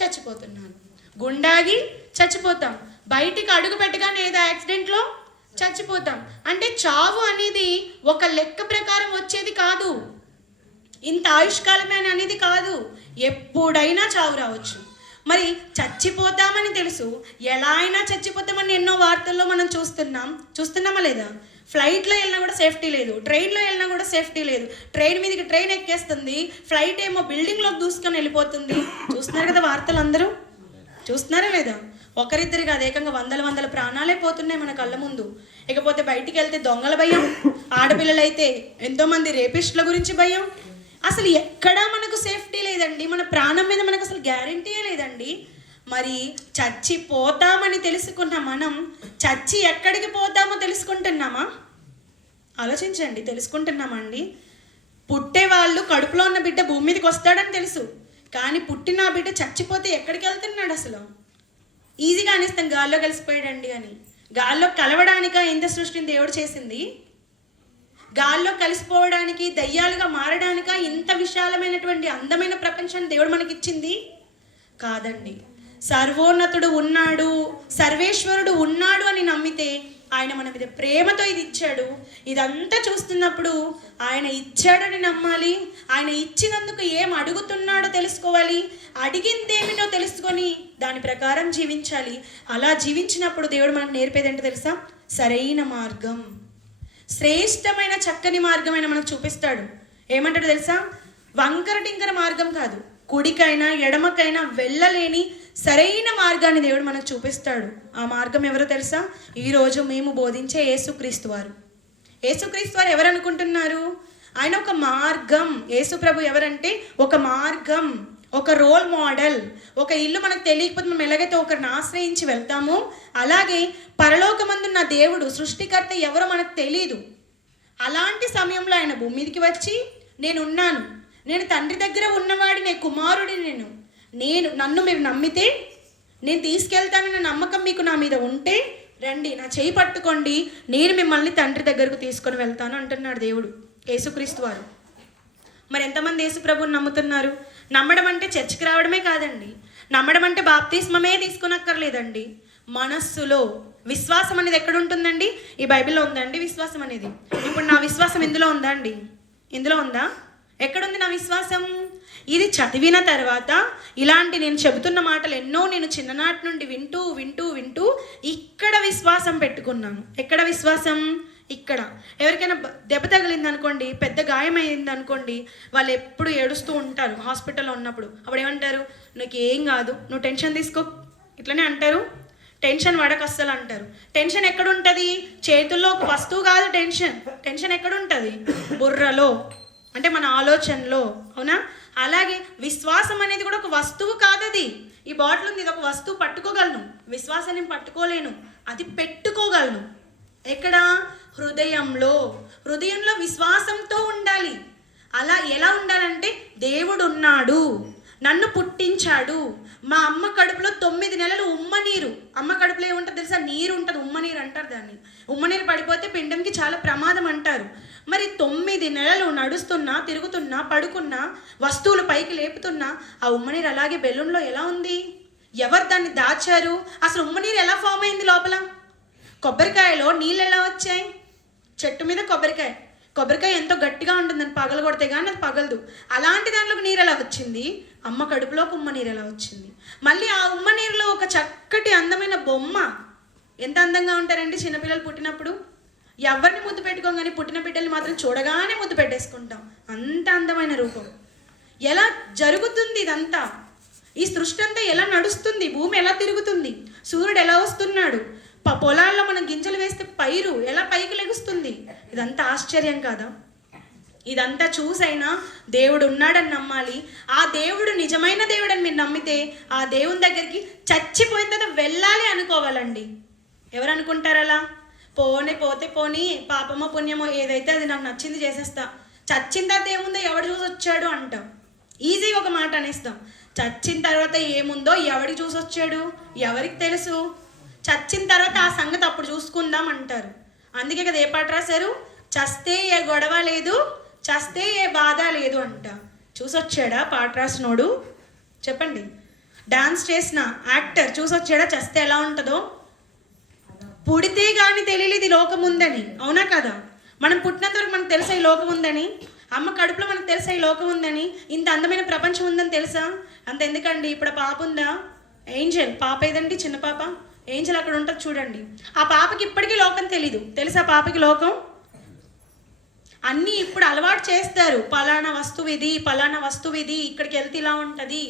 చచ్చిపోతున్నారు, గుండాగి చచ్చిపోతాం, బయటికి అడుగు పెట్టగానే ఏదో యాక్సిడెంట్లో చచ్చిపోతాం. అంటే చావు అనేది ఒక లెక్క ప్రకారం వచ్చేది కాదు, ఇంత ఆయుష్కాలమే అనేది కాదు. ఎప్పుడైనా చావు రావచ్చు. మరి చచ్చిపోతామని తెలుసు, ఎలా అయినా చచ్చిపోతామని ఎన్నో వార్తల్లో మనం చూస్తున్నామా లేదా? ఫ్లైట్లో వెళ్ళినా కూడా సేఫ్టీ లేదు, ట్రైన్లో వెళ్ళినా కూడా సేఫ్టీ లేదు. ట్రైన్ మీదకి ట్రైన్ ఎక్కేస్తుంది, ఫ్లైట్ ఏమో బిల్డింగ్లోకి దూసుకొని వెళ్ళిపోతుంది. చూస్తున్నారు కదా వార్తలు, అందరూ చూస్తున్నారా లేదా? ఒకరిద్దరు కాదు, ఏకంగా వందల ప్రాణాలే పోతున్నాయి మన కళ్ళ ముందు. ఇకపోతే బయటికి వెళ్తే దొంగల భయం, ఆడపిల్లలైతే ఎంతోమంది రేపిస్టుల గురించి భయం. అసలు ఎక్కడా మనకు సేఫ్టీ లేదండి, మన ప్రాణం మీద మనకు అసలు గ్యారంటీయే లేదండి. మరి చచ్చిపోతామని తెలుసుకున్న మనం చచ్చి ఎక్కడికి పోతామో తెలుసుకుంటున్నామా? ఆలోచించండి, తెలుసుకుంటున్నామా అండి? పుట్టేవాళ్ళు కడుపులో ఉన్న బిడ్డ భూమి మీదకి వస్తాడని తెలుసు, కానీ పుట్టిన బిడ్డ చచ్చిపోతే ఎక్కడికి వెళ్తున్నాడు? అసలు ఈజీగా అనిస్తాం గాల్లో కలిసిపోయాడండి అని. గాల్లో కలవడానిక ఇంత సృష్టిని దేవుడు చేసింది? గాల్లో కలిసిపోవడానికి, దయ్యాలుగా మారడానిక ఇంత విశాలమైనటువంటి అందమైన ప్రపంచాన్ని దేవుడు మనకిచ్చింది? కాదండి. సర్వోన్నతుడు ఉన్నాడు, సర్వేశ్వరుడు ఉన్నాడు అని నమ్మితే ఆయన మన మీద ప్రేమతో ఇది ఇచ్చాడు. ఇదంతా చూస్తున్నప్పుడు ఆయన ఇచ్చాడని నమ్మాలి. ఆయన ఇచ్చినందుకు ఏం అడుగుతున్నాడో తెలుసుకోవాలి. అడిగిందేమిటో తెలుసుకొని దాని ప్రకారం జీవించాలి. అలా జీవించినప్పుడు దేవుడు మనకు నేర్పేది ఏంటో తెలుసా? సరైన మార్గం, శ్రేష్టమైన చక్కని మార్గమైన మనకు చూపిస్తాడు. ఏమంటాడు తెలుసా? వంకర టింకర మార్గం కాదు, కుడికైనా ఎడమకైనా వెళ్ళలేని సరైన మార్గాన్ని దేవుడు మనకు చూపిస్తాడు. ఆ మార్గం ఎవరో తెలుసా? ఈరోజు మేము బోధించే యేసుక్రీస్తు వారు. యేసుక్రీస్తు వారు ఎవరు అనుకుంటున్నారు? ఆయన ఒక మార్గం. యేసు ప్రభు ఎవరంటే ఒక మార్గం, ఒక రోల్ మోడల్. ఒక ఇల్లు మనకు తెలియకపోతే మనం ఎలాగైతే ఒకరిని ఆశ్రయించి వెళ్తామో, అలాగే పరలోకమందున్న దేవుడు సృష్టికర్త ఎవరో మనకు తెలియదు. అలాంటి సమయంలో ఆయన భూమి మీదకి వచ్చి, నేనున్నాను, నేను తండ్రి దగ్గర ఉన్నవాడి, నేను కుమారుడిని, నన్ను మీరు నమ్మితే నేను తీసుకెళ్తానన్న నమ్మకం మీకు నా మీద ఉంటే రండి, నా చేయి పట్టుకోండి, నేను మిమ్మల్ని తండ్రి దగ్గరకు తీసుకొని వెళ్తాను అంటున్నాడు దేవుడు, యేసుక్రీస్తు వారు. మరి ఎంతమంది యేసు ప్రభువుని నమ్ముతున్నారు? నమ్మడం అంటే చర్చికి రావడమే కాదండి, నమ్మడం అంటే బాప్తిస్మమే తీసుకునక్కర్లేదండి. మనస్సులో విశ్వాసం అనేది ఎక్కడ ఉంటుందండి? ఈ బైబిల్లో ఉందండి విశ్వాసం అనేది. ఇప్పుడు నా విశ్వాసం ఇందులో ఉందా అండి? ఇందులో ఉందా? ఎక్కడుంది నా విశ్వాసం? ఇది చదివిన తర్వాత ఇలాంటి నేను చెబుతున్న మాటలు ఎన్నో నేను చిన్ననాటి నుండి వింటూ ఇక్కడ విశ్వాసం పెట్టుకున్నాను. ఎక్కడ విశ్వాసం? ఇక్కడ. ఎవరికైనా దెబ్బ తగిలింది అనుకోండి, పెద్ద గాయం అయింది అనుకోండి, వాళ్ళు ఎప్పుడు ఏడుస్తూ ఉంటారు హాస్పిటల్లో ఉన్నప్పుడు. అప్పుడు ఏమంటారు? నీకు ఏం కాదు, నువ్వు టెన్షన్ తీసుకో, ఇట్లనే అంటారు. టెన్షన్ పడక అస్సలు అంటారు. టెన్షన్ ఎక్కడుంటుంది? చేతుల్లో ఒక వస్తువు కాదు టెన్షన్ ఎక్కడుంటుంది? బుర్రలో, అంటే మన ఆలోచనలో, అవునా? అలాగే విశ్వాసం అనేది కూడా ఒక వస్తువు కాదది. ఈ బాటిల్ ఉంది, ఇది ఒక వస్తువు, పట్టుకోగలను. విశ్వాసాన్ని పట్టుకోలేను, అది పెట్టుకోగలను. ఎక్కడ? హృదయంలో విశ్వాసంతో ఉండాలి. అలా ఎలా ఉండాలంటే, దేవుడు ఉన్నాడు, నన్ను పుట్టించాడు. మా అమ్మ కడుపులో 9 నెలలు ఉమ్మ నీరు. అమ్మ కడుపులో ఏముంటుంది తెలుసా? నీరు ఉంటుంది, ఉమ్మ నీరు అంటారు దాన్ని. ఉమ్మ నీరు పడిపోతే పిండంకి చాలా ప్రమాదం అంటారు. మరి 9 నెలలు నడుస్తున్నా, తిరుగుతున్నా, పడుకున్నా, వస్తువులు పైకి లేపుతున్నా, ఆ ఉమ్మ నీరు అలాగే బెలూన్లో ఎలా ఉంది? ఎవరు దాన్ని దాచారు? అసలు ఉమ్మ నీరు ఎలా ఫామ్ అయింది లోపల? కొబ్బరికాయలో నీళ్ళు ఎలా వచ్చాయి? చెట్టు మీద కొబ్బరికాయ ఎంతో గట్టిగా ఉంటుందని పగలు కొడితే కానీ అది పగలదు. అలాంటి దాంట్లోకి నీరు ఎలా వచ్చింది? అమ్మ కడుపులోకి ఉమ్మ నీరు ఎలా వచ్చింది? మళ్ళీ ఆ ఉమ్మ నీరులో ఒక చక్కటి అందమైన బొమ్మ. ఎంత అందంగా ఉంటారండి చిన్నపిల్లలు పుట్టినప్పుడు. ఎవరిని ముద్దు పెట్టుకోం కానీ పుట్టిన బిడ్డల్ని మాత్రం చూడగానే ముద్దు పెట్టేసుకుంటాం. అంత అందమైన రూపం. ఎలా జరుగుతుంది ఇదంతా? ఈ సృష్టి అంతా ఎలా నడుస్తుంది? భూమి ఎలా తిరుగుతుంది? సూర్యుడు ఎలా వస్తున్నాడు? పొలాల్లో మనం గింజలు వేస్తే పైరు ఎలా పైకి లెగుస్తుంది? ఇదంతా ఆశ్చర్యం కాదా? ఇదంతా చూసైనా దేవుడు ఉన్నాడని నమ్మాలి. ఆ దేవుడు నిజమైన దేవుడు అని మీరు నమ్మితే ఆ దేవుని దగ్గరికి చచ్చిపోయిన తర్వాత వెళ్ళాలి అనుకోవాలండి. ఎవరు అనుకుంటారు అలా? పోతే పోనీ, పాపమో పుణ్యమో ఏదైతే అది నాకు నచ్చింది చేసేస్తా, చచ్చిన తర్వాత ఏముందో ఎవడు చూసి వచ్చాడు అంటాం. ఈజీగా ఒక మాట అనేస్తాం. చచ్చిన తర్వాత ఏముందో ఎవడికి చూసి వచ్చాడు? ఎవరికి తెలుసు? చచ్చిన తర్వాత ఆ సంగతి అప్పుడు చూసుకుందాం అంటారు. అందుకే కదా ఏ పాట రాశారు? చస్తే ఏ గొడవ లేదు, చస్తే ఏ బాధ లేదు అంట. చూసొచ్చాడా పాట రాసినోడు? చెప్పండి. డాన్స్ చేసిన యాక్టర్ చూసొచ్చాడా చస్తే ఎలా ఉంటుందో? పుడితే కానీ తెలియలేదు ఈ లోకం ఉందని, అవునా కదా? మనం పుట్టినంత వరకు మనకు తెలుసా ఈ లోకం ఉందని? అమ్మ కడుపులో మనకు తెలుసా ఈ లోకం ఉందని? ఇంత అందమైన ప్రపంచం ఉందని తెలుసా? అంత ఎందుకండి, ఇప్పుడు పాప ఉందా? ఏంజల్ పాప ఏదండి, చిన్న పాప ఏంజల్ అక్కడ ఉంటుంది చూడండి. ఆ పాపకి ఇప్పటికీ లోకం తెలీదు. తెలుసా పాపకి లోకం? అన్నీ ఇప్పుడు అలవాటు చేస్తారు. పలానా వస్తువు ఇది, పలానా వస్తువు ఇది, ఇక్కడికి వెళ్తే ఇలా ఉంటుంది,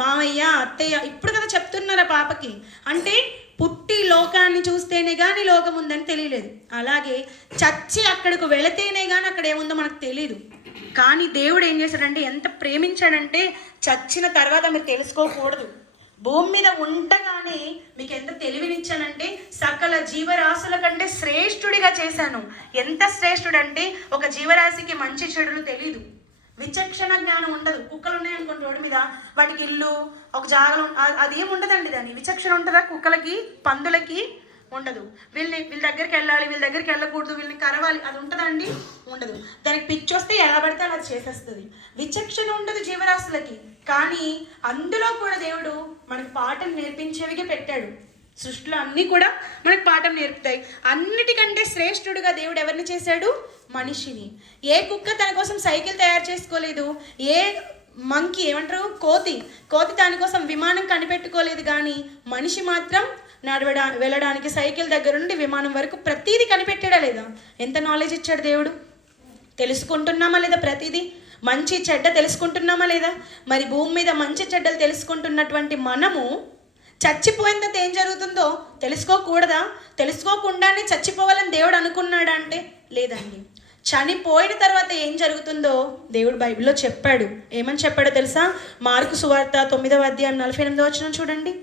మామయ్య అత్తయ్య ఇప్పుడు కదా చెప్తున్నారు ఆ పాపకి. అంటే పుట్టి లోకాన్ని చూస్తేనే కానీ లోకం ఉందని తెలియలేదు. అలాగే చచ్చి అక్కడికి వెళితేనే కానీ అక్కడ ఏముందో మనకు తెలియదు. కానీ దేవుడు ఏం చేశాడంటే, ఎంత ప్రేమించాడంటే చచ్చిన తర్వాత మీరు తెలుసుకోకూడదు. భూమి మీద ఉండగానే మీకు ఎంత తెలివినిచ్చానంటే సకల జీవరాశుల కంటే శ్రేష్ఠుడిగా చేశాను. ఎంత శ్రేష్ఠుడంటే ఒక జీవరాశికి మంచి చెడులు తెలీదు, విచక్షణ జ్ఞానం ఉండదు. కుక్కలు ఉన్నాయనుకోండి రోడ్డు మీద, వాటికి ఇల్లు ఒక జాగలు అదేం ఉండదండి. దాని విచక్షణ ఉంటుందా? కుక్కలకి పందులకి ఉండదు. వీళ్ళ దగ్గరికి వెళ్ళాలి, వీళ్ళ దగ్గరికి వెళ్ళకూడదు, వీళ్ళని కరవాలి, అది ఉంటుందా అండి? ఉండదు. దానికి పిచ్చి వస్తే ఎలా పడితే అలా చేసేస్తుంది. విచక్షణ ఉండదు జీవరాశులకి. కానీ అందులో కూడా దేవుడు మనకు పాఠం నేర్పించేవిగా పెట్టాడు. సృష్టిలో అన్నీ కూడా మనకు పాఠం నేర్పుతాయి. అన్నిటికంటే శ్రేష్ఠుడుగా దేవుడు ఎవరిని చేశాడు? మనిషిని. ఏ కుక్క తన కోసం సైకిల్ తయారు చేసుకోలేదు, ఏ మంకీ ఏమంటారు కోతి దానికోసం విమానం కనిపెట్టుకోలేదు. కానీ మనిషి మాత్రం వెళ్ళడానికి సైకిల్ దగ్గర నుండి విమానం వరకు ప్రతీది కనిపెట్టాడా లేదా? ఎంత నాలెడ్జ్ ఇచ్చాడు దేవుడు. తెలుసుకుంటున్నామా లేదా? ప్రతిదీ మంచి చెడ్డ తెలుసుకుంటున్నామా లేదా? మరి భూమి మీద మంచి చెడ్డలు తెలుసుకుంటున్నటువంటి మనము చచ్చిపోయిన తర్వాత ఏం జరుగుతుందో తెలుసుకోకూడదా? తెలుసుకోకుండానే చచ్చిపోవాలని దేవుడు అనుకున్నాడా అంటే లేదండి. చనిపోయిన తర్వాత ఏం జరుగుతుందో దేవుడు బైబిల్లో చెప్పాడు. ఏమని చెప్పాడో తెలుసా? మార్కు సువార్త 9వ అధ్యాయం 48వ వచనం చూడండి.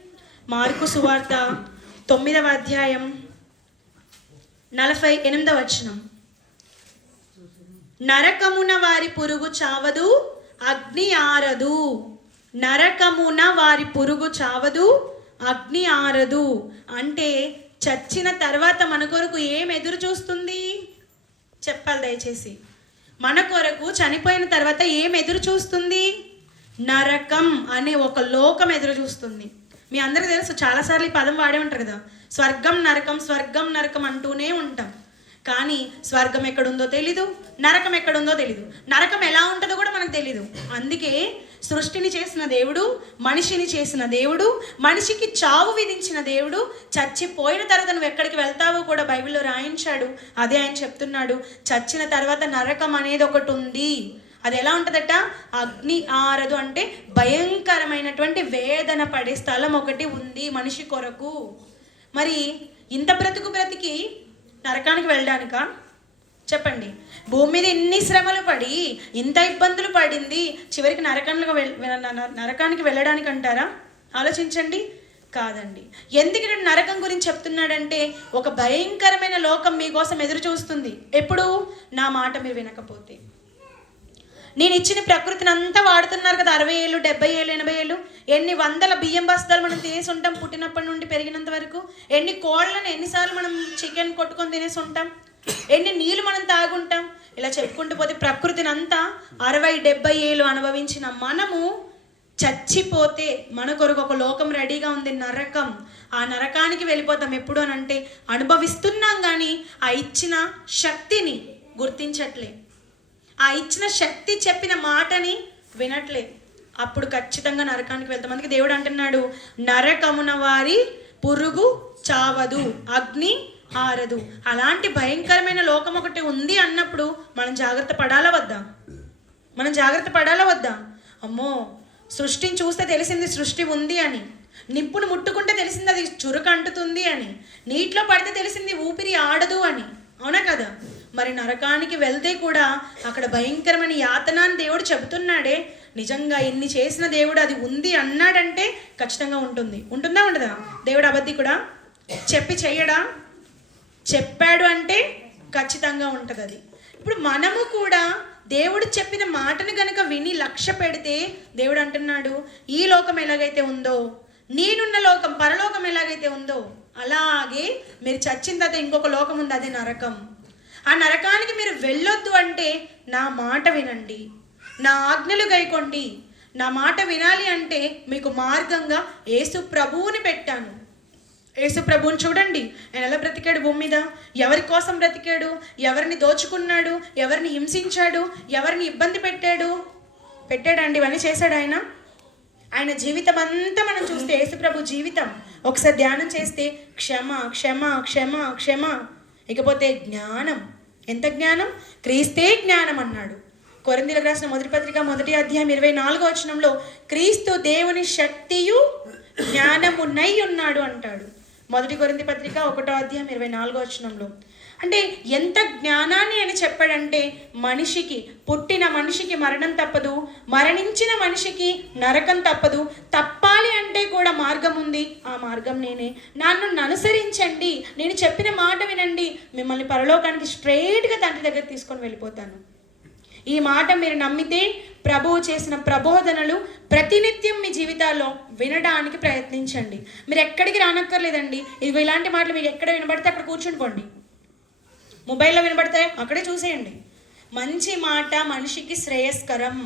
మార్కు సువార్త 9వ అధ్యాయం 48వ వచనం. నరకమున వారి పురుగు చావదు, అగ్ని ఆరదు. నరకమున వారి పురుగు చావదు, అగ్ని ఆరదు. అంటే చచ్చిన తర్వాత మన కొరకు ఏం ఎదురు చూస్తుంది చెప్పాలి దయచేసి. మన కొరకు చనిపోయిన తర్వాత ఏం ఎదురు చూస్తుంది? నరకం అనే ఒక లోకం ఎదురు చూస్తుంది. మీ అందరికీ తెలుసు, చాలాసార్లు ఈ పదం వాడే ఉంటారు కదా, స్వర్గం నరకం, స్వర్గం నరకం అంటూనే ఉంటాం. కానీ స్వర్గం ఎక్కడుందో తెలీదు, నరకం ఎక్కడుందో తెలీదు, నరకం ఎలా ఉంటుందో కూడా మనకు తెలీదు. అందుకే సృష్టిని చేసిన దేవుడు, మనిషిని చేసిన దేవుడు, మనిషికి చావు విధించిన దేవుడు, చచ్చిపోయిన తర్వాత నువ్వు ఎక్కడికి వెళ్తావో కూడా బైబిల్లో రాయించాడు. అదే ఆయన చెప్తున్నాడు, చచ్చిన తర్వాత నరకం అనేది ఒకటి ఉంది. అది ఎలా ఉంటుందట? అగ్ని ఆరదు. అంటే భయంకరమైనటువంటి వేదన పడే స్థలం ఒకటి ఉంది మనిషి కొరకు. మరి ఇంత బ్రతికి నరకానికి వెళ్ళడానికా? చెప్పండి. భూమి మీద ఇన్ని శ్రమలు పడి ఇంత ఇబ్బందులు పడింది, చివరికి నరకానికి వెళ్ళడానికి అంటారా? ఆలోచించండి. కాదండి. ఎందుకు నరకం గురించి చెప్తున్నాడంటే ఒక భయంకరమైన లోకం మీకోసం ఎదురు చూస్తుంది. ఎప్పుడు? నా మాట మీరు వినకపోతే. నేను ఇచ్చిన ప్రకృతిని అంతా వాడుతున్నారు కదా, 60 ఏళ్ళు, 70 ఏళ్ళు, 80 ఏళ్ళు. ఎన్ని వందల బియ్యం బస్తాలు మనం తినేసి ఉంటాం పుట్టినప్పటి నుండి పెరిగినంత వరకు. ఎన్ని కోళ్ళను ఎన్నిసార్లు మనం చికెన్ కొట్టుకొని తినేసి ఉంటాం, ఎన్ని నీళ్ళు మనం తాగుంటాం. ఇలా చెప్పుకుంటూ పోతే ప్రకృతిని అంతా 60-70 ఏళ్ళు అనుభవించిన మనము చచ్చిపోతే మన కొరకు ఒక లోకం రెడీగా ఉంది, నరకం. ఆ నరకానికి వెళ్ళిపోతాం. ఎప్పుడు అని అంటే అనుభవిస్తున్నాం కానీ ఆ ఇచ్చిన శక్తిని గుర్తించట్లే, ఆ ఇచ్చిన శక్తి చెప్పిన మాటని వినట్లే. అప్పుడు ఖచ్చితంగా నరకానికి వెళ్తాం. అందుకే దేవుడు అంటున్నాడు, నరకమున వారి పురుగు చావదు, అగ్ని ఆరదు. అలాంటి భయంకరమైన లోకం ఒకటి ఉంది అన్నప్పుడు మనం జాగ్రత్త పడాలా వద్దా? మనం జాగ్రత్త పడాలా వద్దా? అమ్మో, సృష్టిని చూస్తే తెలిసింది సృష్టి ఉంది అని, నిప్పును ముట్టుకుంటే తెలిసింది అది చురుకు అంటుతుంది అని, నీటిలో పడితే తెలిసింది ఊపిరి ఆడదు అని. అవునా కదా? మరి నరకానికి వెళ్తే కూడా అక్కడ భయంకరమైన యాతనాన్ని దేవుడు చెబుతున్నాడే. నిజంగా ఇన్ని చేసిన దేవుడు అది ఉంది అన్నాడంటే ఖచ్చితంగా ఉంటుంది. ఉంటుందా ఉండదా? దేవుడు అబద్ధికుడా? చెప్పి చెయ్యడా? చెప్పాడు అంటే ఖచ్చితంగా ఉంటుంది అది. ఇప్పుడు మనము కూడా దేవుడు చెప్పిన మాటను కనుక విని లక్ష్య పెడితే దేవుడు అంటున్నాడు, ఈ లోకం ఎలాగైతే ఉందో, నేనున్న లోకం పరలోకం ఎలాగైతే ఉందో, అలాగే మీరు చచ్చిన తర్వాత ఇంకొక లోకం ఉంది, అదే నరకం. ఆ నరకానికి మీరు వెళ్ళొద్దు అంటే నా మాట వినండి, నా ఆజ్ఞలు గైకోండి. నా మాట వినాలి అంటే మీకు మార్గంగా యేసు ప్రభువుని పెట్టాను. యేసు ప్రభువుని చూడండి, ఆయన ఎలా బ్రతికాడు భూమి మీద, ఎవరి కోసం బ్రతికాడు, ఎవరిని దోచుకున్నాడు, ఎవరిని హింసించాడు, ఎవరిని ఇబ్బంది పెట్టాడండి, ఇవన్నీ చేశాడు ఆయన. ఆయన జీవితం అంతా మనం చూస్తే, యేసుప్రభు జీవితం ఒకసారి ధ్యానం చేస్తే క్షమ క్షమ క్షమ క్షమ. ఇకపోతే జ్ఞానం. ఎంత జ్ఞానం? క్రీస్తే జ్ఞానం అన్నాడు. కొరింథీయులకు రాసిన మొదటి పత్రిక 1వ అధ్యాయం 24వ వచనంలో క్రీస్తు దేవుని శక్తియు జ్ఞానమునై ఉన్నాడు అంటాడు. 1 కొరింథీ పత్రిక 1వ అధ్యాయం 24వ వచనంలో. అంటే ఎంత జ్ఞానాన్ని అని చెప్పాడంటే, మనిషికి, పుట్టిన మనిషికి మరణం తప్పదు, మరణించిన మనిషికి నరకం తప్పదు. తప్పాలి అంటే కూడా మార్గం ఉంది, ఆ మార్గం నేనే. నన్ను అనుసరించండి, నేను చెప్పిన మాట వినండి, మిమ్మల్ని పరలోకానికి స్ట్రైట్గా తండ్రి దగ్గర తీసుకొని వెళ్ళిపోతాను. ఈ మాట మీరు నమ్మితే ప్రభువు చేసిన ప్రబోధనలు ప్రతినిత్యం మీ జీవితాల్లో వినడానికి ప్రయత్నించండి. మీరు ఎక్కడికి రానక్కర్లేదండి. ఇదిగో ఇలాంటి మాటలు మీకు ఎక్కడ వినబడితే అక్కడ కూర్చుండిపోండి. మొబైల్లో వినబడతాయి, అక్కడే చూసేయండి. మంచి మాట మనిషికి శ్రేయస్కరం,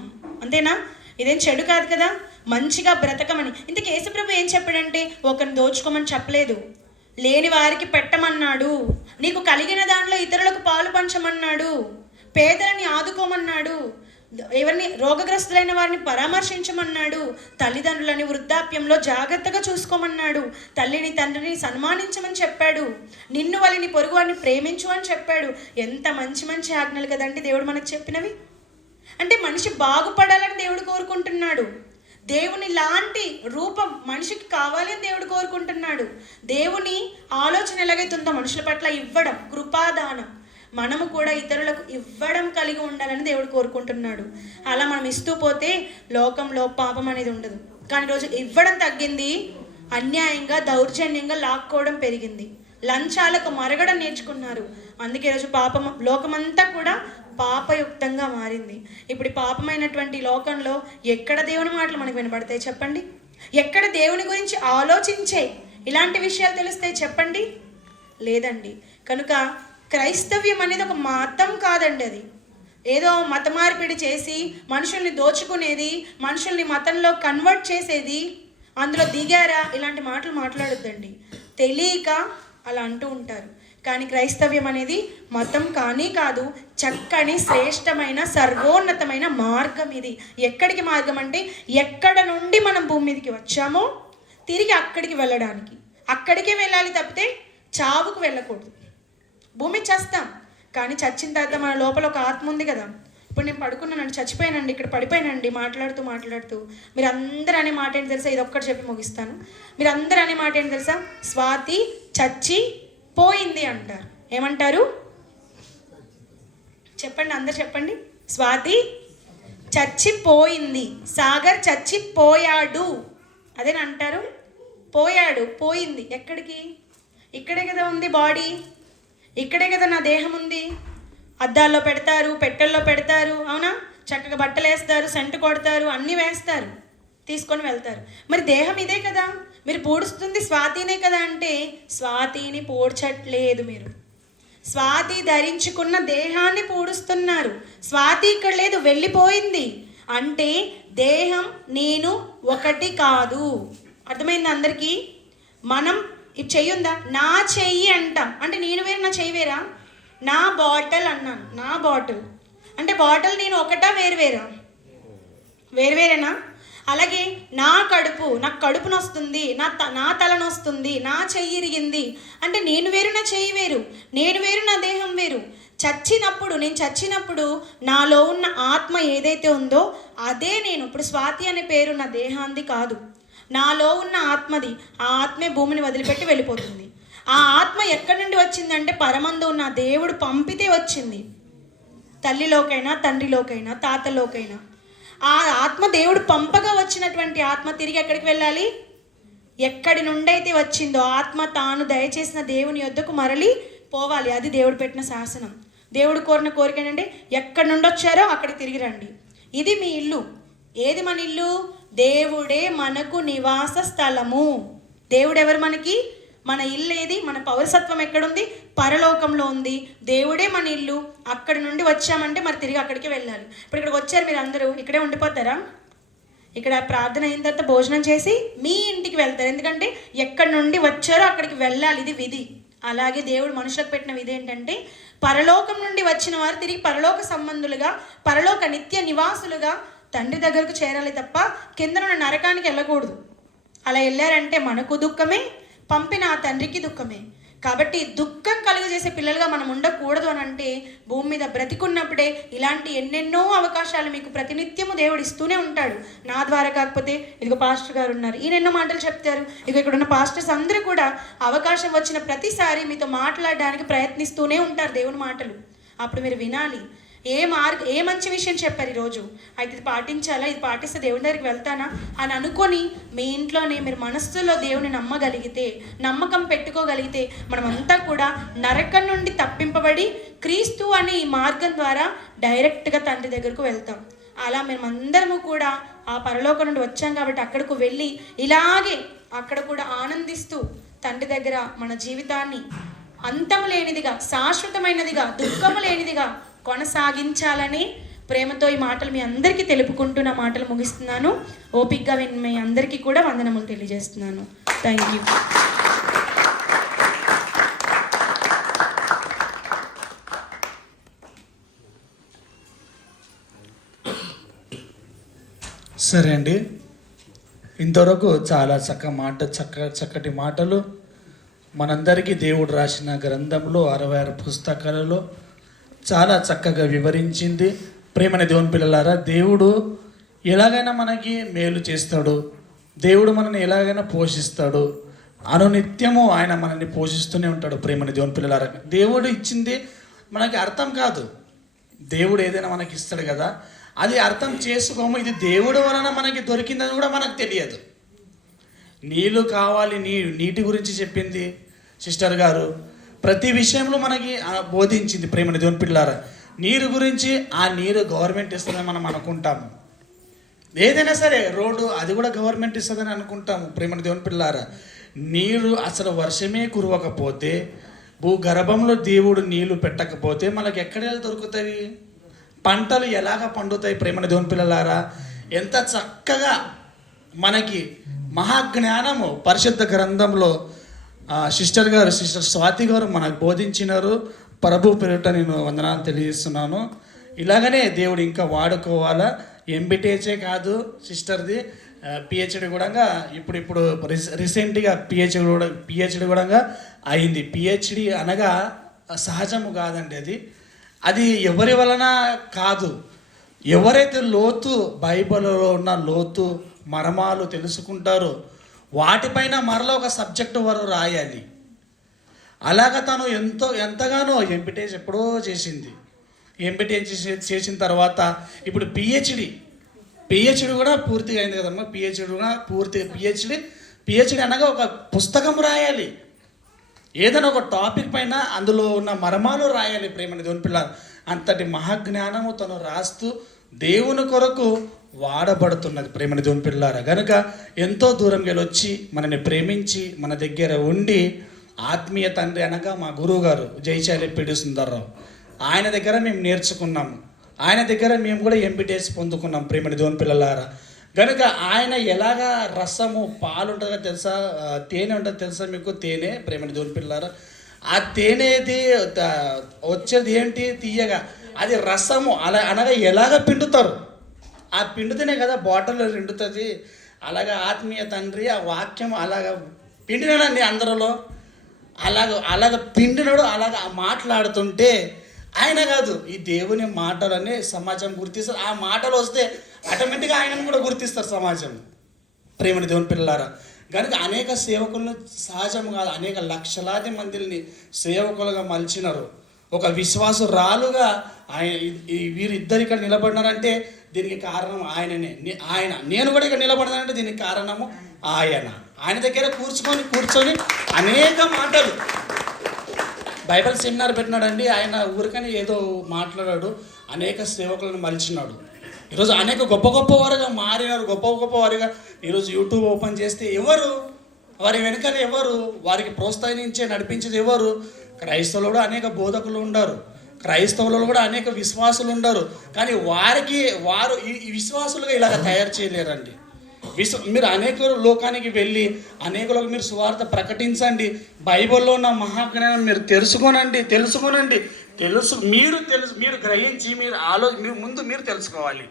అంతేనా? ఇదేం చెడు కాదు కదా, మంచిగా బ్రతకమని. ఇంతకీ యేసుప్రభు ఏం చెప్పాడంటే, ఒకరిని దోచుకోమని చెప్పలేదు, లేని వారికి పెట్టమన్నాడు, నీకు కలిగిన దాంట్లో ఇతరులకు పాలు పంచమన్నాడు, పేదలని ఆదుకోమన్నాడు, ఎవరిని రోగగ్రస్తులైన వారిని పరామర్శించమన్నాడు, తల్లిదండ్రులని వృద్ధాప్యంలో జాగ్రత్తగా చూసుకోమన్నాడు, తల్లిని తండ్రిని సన్మానించమని చెప్పాడు, నిన్ను వాళ్ళని పొరుగు వారిని ప్రేమించు అని చెప్పాడు. ఎంత మంచి మంచి ఆజ్ఞలు కదండి దేవుడు మనకు చెప్పినవి. అంటే మనిషి బాగుపడాలని దేవుడు కోరుకుంటున్నాడు. దేవుని లాంటి రూపం మనిషికి కావాలి అని దేవుడు కోరుకుంటున్నాడు. దేవుని ఆలోచన ఎలాగైతుందో మనుషుల పట్ల ఇవ్వడం, కృపాదానం, మనము కూడా ఇతరులకు ఇవ్వడం కలిగి ఉండాలని దేవుడు కోరుకుంటున్నాడు. అలా మనం ఇస్తూ పోతే లోకంలో పాపం అనేది ఉండదు. కానీ రోజు ఇవ్వడం తగ్గింది, అన్యాయంగా దౌర్జన్యంగా లాక్కోవడం పెరిగింది, లంచాలకు మరగడం నేర్చుకున్నారు. అందుకే ఈరోజు పాపం, లోకమంతా కూడా పాపయుక్తంగా మారింది. ఇప్పుడు పాపమైనటువంటి లోకంలో ఎక్కడ దేవుని మాటలు మనకు వినబడతాయి చెప్పండి? ఎక్కడ దేవుని గురించి ఆలోచించే ఇలాంటి విషయాలు తెలుస్తాయి చెప్పండి? లేదండి. కనుక క్రైస్తవ్యం అనేది ఒక మతం కాదండి. అది ఏదో మత మార్పిడి చేసి మనుషుల్ని దోచుకునేది, మనుషుల్ని మతంలో కన్వర్ట్ చేసేది, అందులో దిగారా, ఇలాంటి మాటలు మాట్లాడొద్దండి. తెలియక అలా అంటూ ఉంటారు. కానీ క్రైస్తవ్యం అనేది మతం కానీ కాదు, చక్కని శ్రేష్టమైన సర్వోన్నతమైన మార్గం ఇది. ఎక్కడికి మార్గం అంటే, ఎక్కడ నుండి మనం భూమి మీదకి వచ్చామో తిరిగి అక్కడికి వెళ్ళడానికి, అక్కడికే వెళ్ళాలి తప్పితే చావుకు వెళ్ళకూడదు. భూమి చేస్తాం, కానీ చచ్చిన తర్వాత మన లోపల ఒక ఆత్మ ఉంది కదా. ఇప్పుడు నేను పడుకున్నానండి, చచ్చిపోయానండి, ఇక్కడ పడిపోయానండి, మాట్లాడుతూ మాట్లాడుతూ. మీరు అందరూ అనే మాట ఏంటి తెలుసా? ఇది ఒక్కటి చెప్పి ముగిస్తాను. మీరు అందరూ అనే మాట ఏంటి తెలుసా? స్వాతి చచ్చి పోయింది అంటారు. ఏమంటారు చెప్పండి, అందరు చెప్పండి. స్వాతి చచ్చిపోయింది, సాగర్ చచ్చిపోయాడు, అదేనా అంటారు? పోయాడు, పోయింది. ఎక్కడికి? ఇక్కడే కదా ఉంది బాడీ, ఇక్కడే కదా నా దేహం ఉంది. అద్దాల్లో పెడతారు, పెట్టెల్లో పెడతారు, అవునా? చక్కగా బట్టలు వేస్తారు, సెంటు కొడతారు, అన్నీ వేస్తారు, తీసుకొని వెళ్తారు. మరి దేహం ఇదే కదా, మీరు పూడుస్తుంది స్వాతినే కదా అంటే స్వాతిని పూడ్చట్లేదు మీరు. స్వాతి ధరించుకున్న దేహాన్ని పూడుస్తున్నారు. స్వాతి ఇక్కడ లేదు, వెళ్ళిపోయింది. అంటే దేహం నేను ఒకటి కాదు. అర్థమైంది అందరికీ? మనం ఇది చెయ్యి ఉందా, నా చెయ్యి అంటాం అంటే నేను వేరు నా చెయ్యి వేరా? నా బాటిల్ అన్నాను, నా బాటిల్ అంటే బాటిల్ నేను ఒకటా వేరువేరా? వేరువేరేనా? అలాగే నా కడుపు, నాకు కడుపు నొస్తుంది, నా తల నొస్తుంది, నా చెయ్యి ఇరిగింది అంటే నేను వేరు నా చెయ్యి వేరు, నేను వేరు నా దేహం వేరు. నేను చచ్చినప్పుడు నాలో ఉన్న ఆత్మ ఏదైతే ఉందో అదే నేను. ఇప్పుడు స్వాతి అనే పేరు నా దేహాంది కాదు, నాలో ఉన్న ఆత్మది. ఆ ఆత్మే భూమిని వదిలిపెట్టి వెళ్ళిపోతుంది. ఆ ఆత్మ ఎక్కడి నుండి వచ్చిందంటే పరమందు ఉన్న దేవుడు పంపితే వచ్చింది. తల్లిలోకైనా, తండ్రిలోకైనా, తాతలోకైనా ఆ ఆత్మ దేవుడు పంపగా వచ్చినటువంటి ఆత్మ తిరిగి ఎక్కడికి వెళ్ళాలి? ఎక్కడి నుండైతే వచ్చిందో ఆత్మ తాను దయచేసిన దేవుని యొద్దకు మరలి పోవాలి. అది దేవుడు పెట్టిన శాసనం. దేవుడు కోరిన కోరిక ఏంటంటే ఎక్కడి నుండి వచ్చారో అక్కడికి తిరిగి రండి. ఇది మీ ఇల్లు. ఏది మన ఇల్లు? దేవుడే మనకు నివాస స్థలము. దేవుడు ఎవరు మనకి? మన ఇల్లు ఏది? మన పౌరసత్వం ఎక్కడుంది? పరలోకంలో ఉంది. దేవుడే మన ఇల్లు. అక్కడి నుండి వచ్చామంటే మరి తిరిగి అక్కడికి వెళ్ళాలి. ఇప్పుడు ఇక్కడికి వచ్చారు, మీరు అందరూ ఇక్కడే ఉండిపోతారా? ఇక్కడ ప్రార్థన అయిన తర్వాత భోజనం చేసి మీ ఇంటికి వెళ్తారు. ఎందుకంటే ఎక్కడి నుండి వచ్చారో అక్కడికి వెళ్ళాలి, ఇది విధి. అలాగే దేవుడు మనుషులకు పెట్టిన విధి ఏంటంటే పరలోకం నుండి వచ్చిన వారు తిరిగి పరలోక సంబంధులుగా, పరలోక నిత్య నివాసులుగా తండ్రి దగ్గరకు చేరాలి తప్ప కింద ఉన్న నరకానికి వెళ్ళకూడదు. అలా వెళ్ళారంటే మనకు దుఃఖమే, పంపిన ఆ తండ్రికి దుఃఖమే. కాబట్టి దుఃఖం కలుగజేసే పిల్లలుగా మనం ఉండకూడదు అని అంటే భూమి మీద బ్రతికున్నప్పుడే ఇలాంటి ఎన్నెన్నో అవకాశాలు మీకు ప్రతినిత్యము దేవుడు ఇస్తూనే ఉంటాడు. నా ద్వారా కాకపోతే ఇదిగో పాస్టర్ గారు ఉన్నారు, ఈయన ఎన్నో మాటలు చెప్తారు. ఇక ఇక్కడ ఉన్న పాస్టర్స్ అందరూ కూడా అవకాశం వచ్చిన ప్రతిసారి మీతో మాట్లాడడానికి ప్రయత్నిస్తూనే ఉంటారు దేవుని మాటలు. అప్పుడు మీరు వినాలి, ఏ మంచి విషయం చెప్పారు ఈరోజు, అయితే ఇది పాటించాలా, ఇది పాటిస్తే దేవుని దగ్గరికి వెళ్తానా అని అనుకొని మీ ఇంట్లోనే మీరు మనస్సులో దేవుని నమ్మగలిగితే, నమ్మకం పెట్టుకోగలిగితే మనమంతా కూడా నరకం నుండి తప్పింపబడి క్రీస్తు అనే ఈ మార్గం ద్వారా డైరెక్ట్గా తండ్రి దగ్గరకు వెళ్తాం. అలా మేమందరము కూడా ఆ పరలోకం నుండి వచ్చాం కాబట్టి అక్కడకు వెళ్ళి ఇలాగే అక్కడ కూడా ఆనందిస్తూ తండ్రి దగ్గర మన జీవితాన్ని అంతము లేనిదిగా, శాశ్వతమైనదిగా, దుఃఖము లేనిదిగా కొనసాగించాలని ప్రేమతో ఈ మాటలు మీ అందరికీ తెలుపుకుంటూ నా మాటలు ముగిస్తున్నాను. ఓపికగా మీ అందరికీ కూడా వందనములు తెలియజేస్తున్నాను. Thank you. సరే అండి, ఇంతవరకు చాలా చక్కటి మాటలు మనందరికీ దేవుడు రాసిన గ్రంథంలో 66 పుస్తకాలలో చాలా చక్కగా వివరించింది. ప్రేమన దేవుని పిల్లలారా, దేవుడు ఎలాగైనా మనకి మేలు చేస్తాడు, దేవుడు మనల్ని ఎలాగైనా పోషిస్తాడు, అనునిత్యము ఆయన మనల్ని పోషిస్తూనే ఉంటాడు. ప్రేమని దేవుని పిల్లలారా, దేవుడు ఇచ్చింది మనకి అర్థం కాదు. దేవుడు ఏదైనా మనకి ఇస్తాడు కదా, అది అర్థం చేసుకోము. ఇది దేవుడు వలన మనకి దొరికిందని కూడా మనకు తెలియదు. నీళ్ళు కావాలి, నీటి గురించి చెప్పింది సిస్టర్ గారు, ప్రతి విషయంలో మనకి బోధించింది. ప్రేమని దేవుని పిల్లారా, నీరు గురించి ఆ నీరు గవర్నమెంట్ ఇస్తుందని మనం అనుకుంటాము. ఏదైనా సరే రోడ్డు అది కూడా గవర్నమెంట్ ఇస్తుందని అనుకుంటాము. ప్రేమని దేవుని పిల్లారా, నీరు అసలు వర్షమే కురవకపోతే, భూగర్భంలో దేవుడు నీళ్లు పెట్టకపోతే మనకి ఎక్కడ దొరుకుతాయి? పంటలు ఎలాగ పండుతాయి? ప్రేమని దేవుని పిల్లలారా, ఎంత చక్కగా మనకి మహాజ్ఞానము పరిశుద్ధ గ్రంథంలో సిస్టర్ స్వాతి గారు మనకు బోధించినారు. ప్రభు పేరిట నేను వందనాలు తెలియజేస్తున్నాను. ఇలాగనే దేవుడు ఇంకా వాడుకోవాలా. ఎంబీటీహెచే కాదు సిస్టర్ది, పిహెచ్డి కూడా ఇప్పుడు రీసెంట్గా పిహెచ్డి కూడా అయింది. పిహెచ్డి అనగా సహజము కాదండి, అది ఎవరి వలన కాదు. ఎవరైతే లోతు బైబిల్లో ఉన్న లోతు మర్మాలు తెలుసుకుంటారో వాటిపైన మరలా ఒక సబ్జెక్టు వారు రాయాలి. అలాగ తను ఎంతగానో ఎంబీటీహెచ్ ఎప్పుడో చేసింది. ఎంబీటీహెచ్ చేసిన తర్వాత ఇప్పుడు పిహెచ్డి కూడా పూర్తిగా అయింది కదమ్మా. పిహెచ్డి కూడా పిహెచ్డి అనగా ఒక పుస్తకం రాయాలి, ఏదైనా ఒక టాపిక్ పైన అందులో ఉన్న మర్మాలు రాయాలి. ప్రేమని దేవుని పిల్ల అంతటి మహాజ్ఞానము తను రాస్తూ దేవుని కొరకు వాడబడుతున్నది. ప్రేమని దేవుని పిల్లారా, కనుక ఎంతో దూరం వచ్చి మనని ప్రేమించి మన దగ్గర ఉండి ఆత్మీయ తండ్రి అనగా మా గురువు గారు జైశాలి పిడి సుందర్రావు, ఆయన దగ్గర మేము నేర్చుకున్నాము. ఆయన దగ్గర మేము కూడా ఎంబీటీఎస్ పొందుకున్నాం. ప్రేమని దేవుని పిల్లలారా, కనుక ఆయన ఎలాగా రసము పాలు ఉంటుందో తెలుసా, తేనె ఉంటుందో తెలుసా మీకు? తేనె. ప్రేమని దేవుని పిల్లలారా, ఆ తేనెది వచ్చేది ఏంటి? తీయగా. అది రసము అనగా ఎలాగ పిండుతారు, ఆ పిండితేనే కదా బాటిల్లో నిండుతుంది. అలాగా ఆత్మీయ తండ్రి ఆ వాక్యం అలాగ పిండినాడండి అందరిలో. అలాగ పిండినాడు. అలాగ మాట్లాడుతుంటే ఆయన కాదు, ఈ దేవుని మాటలని సమాజం గుర్తిస్తారు. ఆ మాటలు వస్తే ఆటోమేటిక్గా ఆయనను కూడా గుర్తిస్తారు సమాజం. ప్రేమని దేవుని పిల్లలారా, కనుక అనేక సేవకులను సహజం కాదు, అనేక లక్షలాది మందిని సేవకులుగా మలిచినారు. ఒక విశ్వాసురాలుగా వీరిద్దరు ఇక్కడ నిలబడినారంటే దీనికి కారణం ఆయననే. నేను కూడా ఇక్కడ నిలబడినానంటే దీనికి కారణము ఆయన దగ్గర కూర్చొని అనేక మాటలు బైబిల్ సెమినార్ పెట్టినాడండి. ఆయన ఊరికని ఏదో మాట్లాడాడు, అనేక సేవకులను మలిచినాడు. ఈరోజు అనేక గొప్ప వారుగా మారినారు. గొప్ప వారుగా ఈరోజు యూట్యూబ్ ఓపెన్ చేస్తే ఎవరు వారి వెనుకలు ఎవరు? వారికి ప్రోత్సహించే నడిపించేది ఎవరు? క్రైస్తవులు కూడా అనేక బోధకులు ఉన్నారు, క్రైస్తవులు కూడా అనేక విశ్వాసులు ఉన్నారు. కానీ వారు ఈ విశ్వాసులుగా ఇలాగ తయారు చేయలేరండి. మీరు అనేక లోకానికి వెళ్ళి అనేకులకు మీరు సువార్త ప్రకటించండి. బైబిల్లో ఉన్న మహాజ్ఞానం మీరు తెలుసుకోనండి. మీరు గ్రహించి మీరు ముందు మీరు తెలుసుకోవాలి.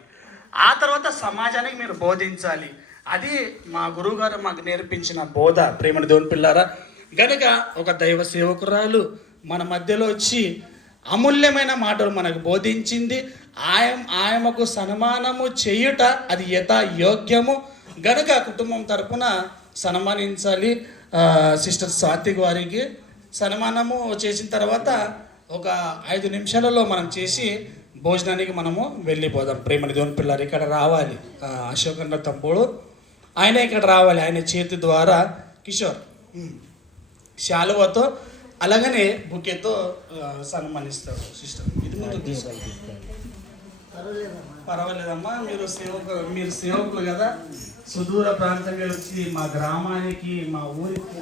ఆ తర్వాత సమాజానికి మీరు బోధించాలి. అది మా గురువుగారు మాకు నేర్పించిన బోధ. ప్రేమని దేవుని పిల్లారా, గనుక ఒక దైవ సేవకురాలు మన మధ్యలో వచ్చి అమూల్యమైన మాటలు మనకు బోధించింది. ఆయనకు సన్మానము చేయుట అది యథాయోగ్యము. గనుక కుటుంబం తరపున సన్మానించాలి. సిస్టర్ సాత్విక్ వారికి సన్మానము చేసిన తర్వాత ఒక 5 నిమిషాలలో మనం చేసి భోజనానికి మనము వెళ్ళిపోదాం. ప్రేమని దేవుని పిల్లలు ఇక్కడ రావాలి. అశోకన్న తమ్ముడు ఆయన ఇక్కడ రావాలి. ఆయన చేతి ద్వారా కిషోర్ శాలువతో అలాగనే బుకేతో సన్మానిస్తారు. సిస్టర్ ఇది ముందు తీసుకోవాలి. పర్వాలేదమ్మా, మీరు సేవకులు కదా, సుదూర ప్రాంతంగా వచ్చి మా గ్రామానికి మా ఊరికి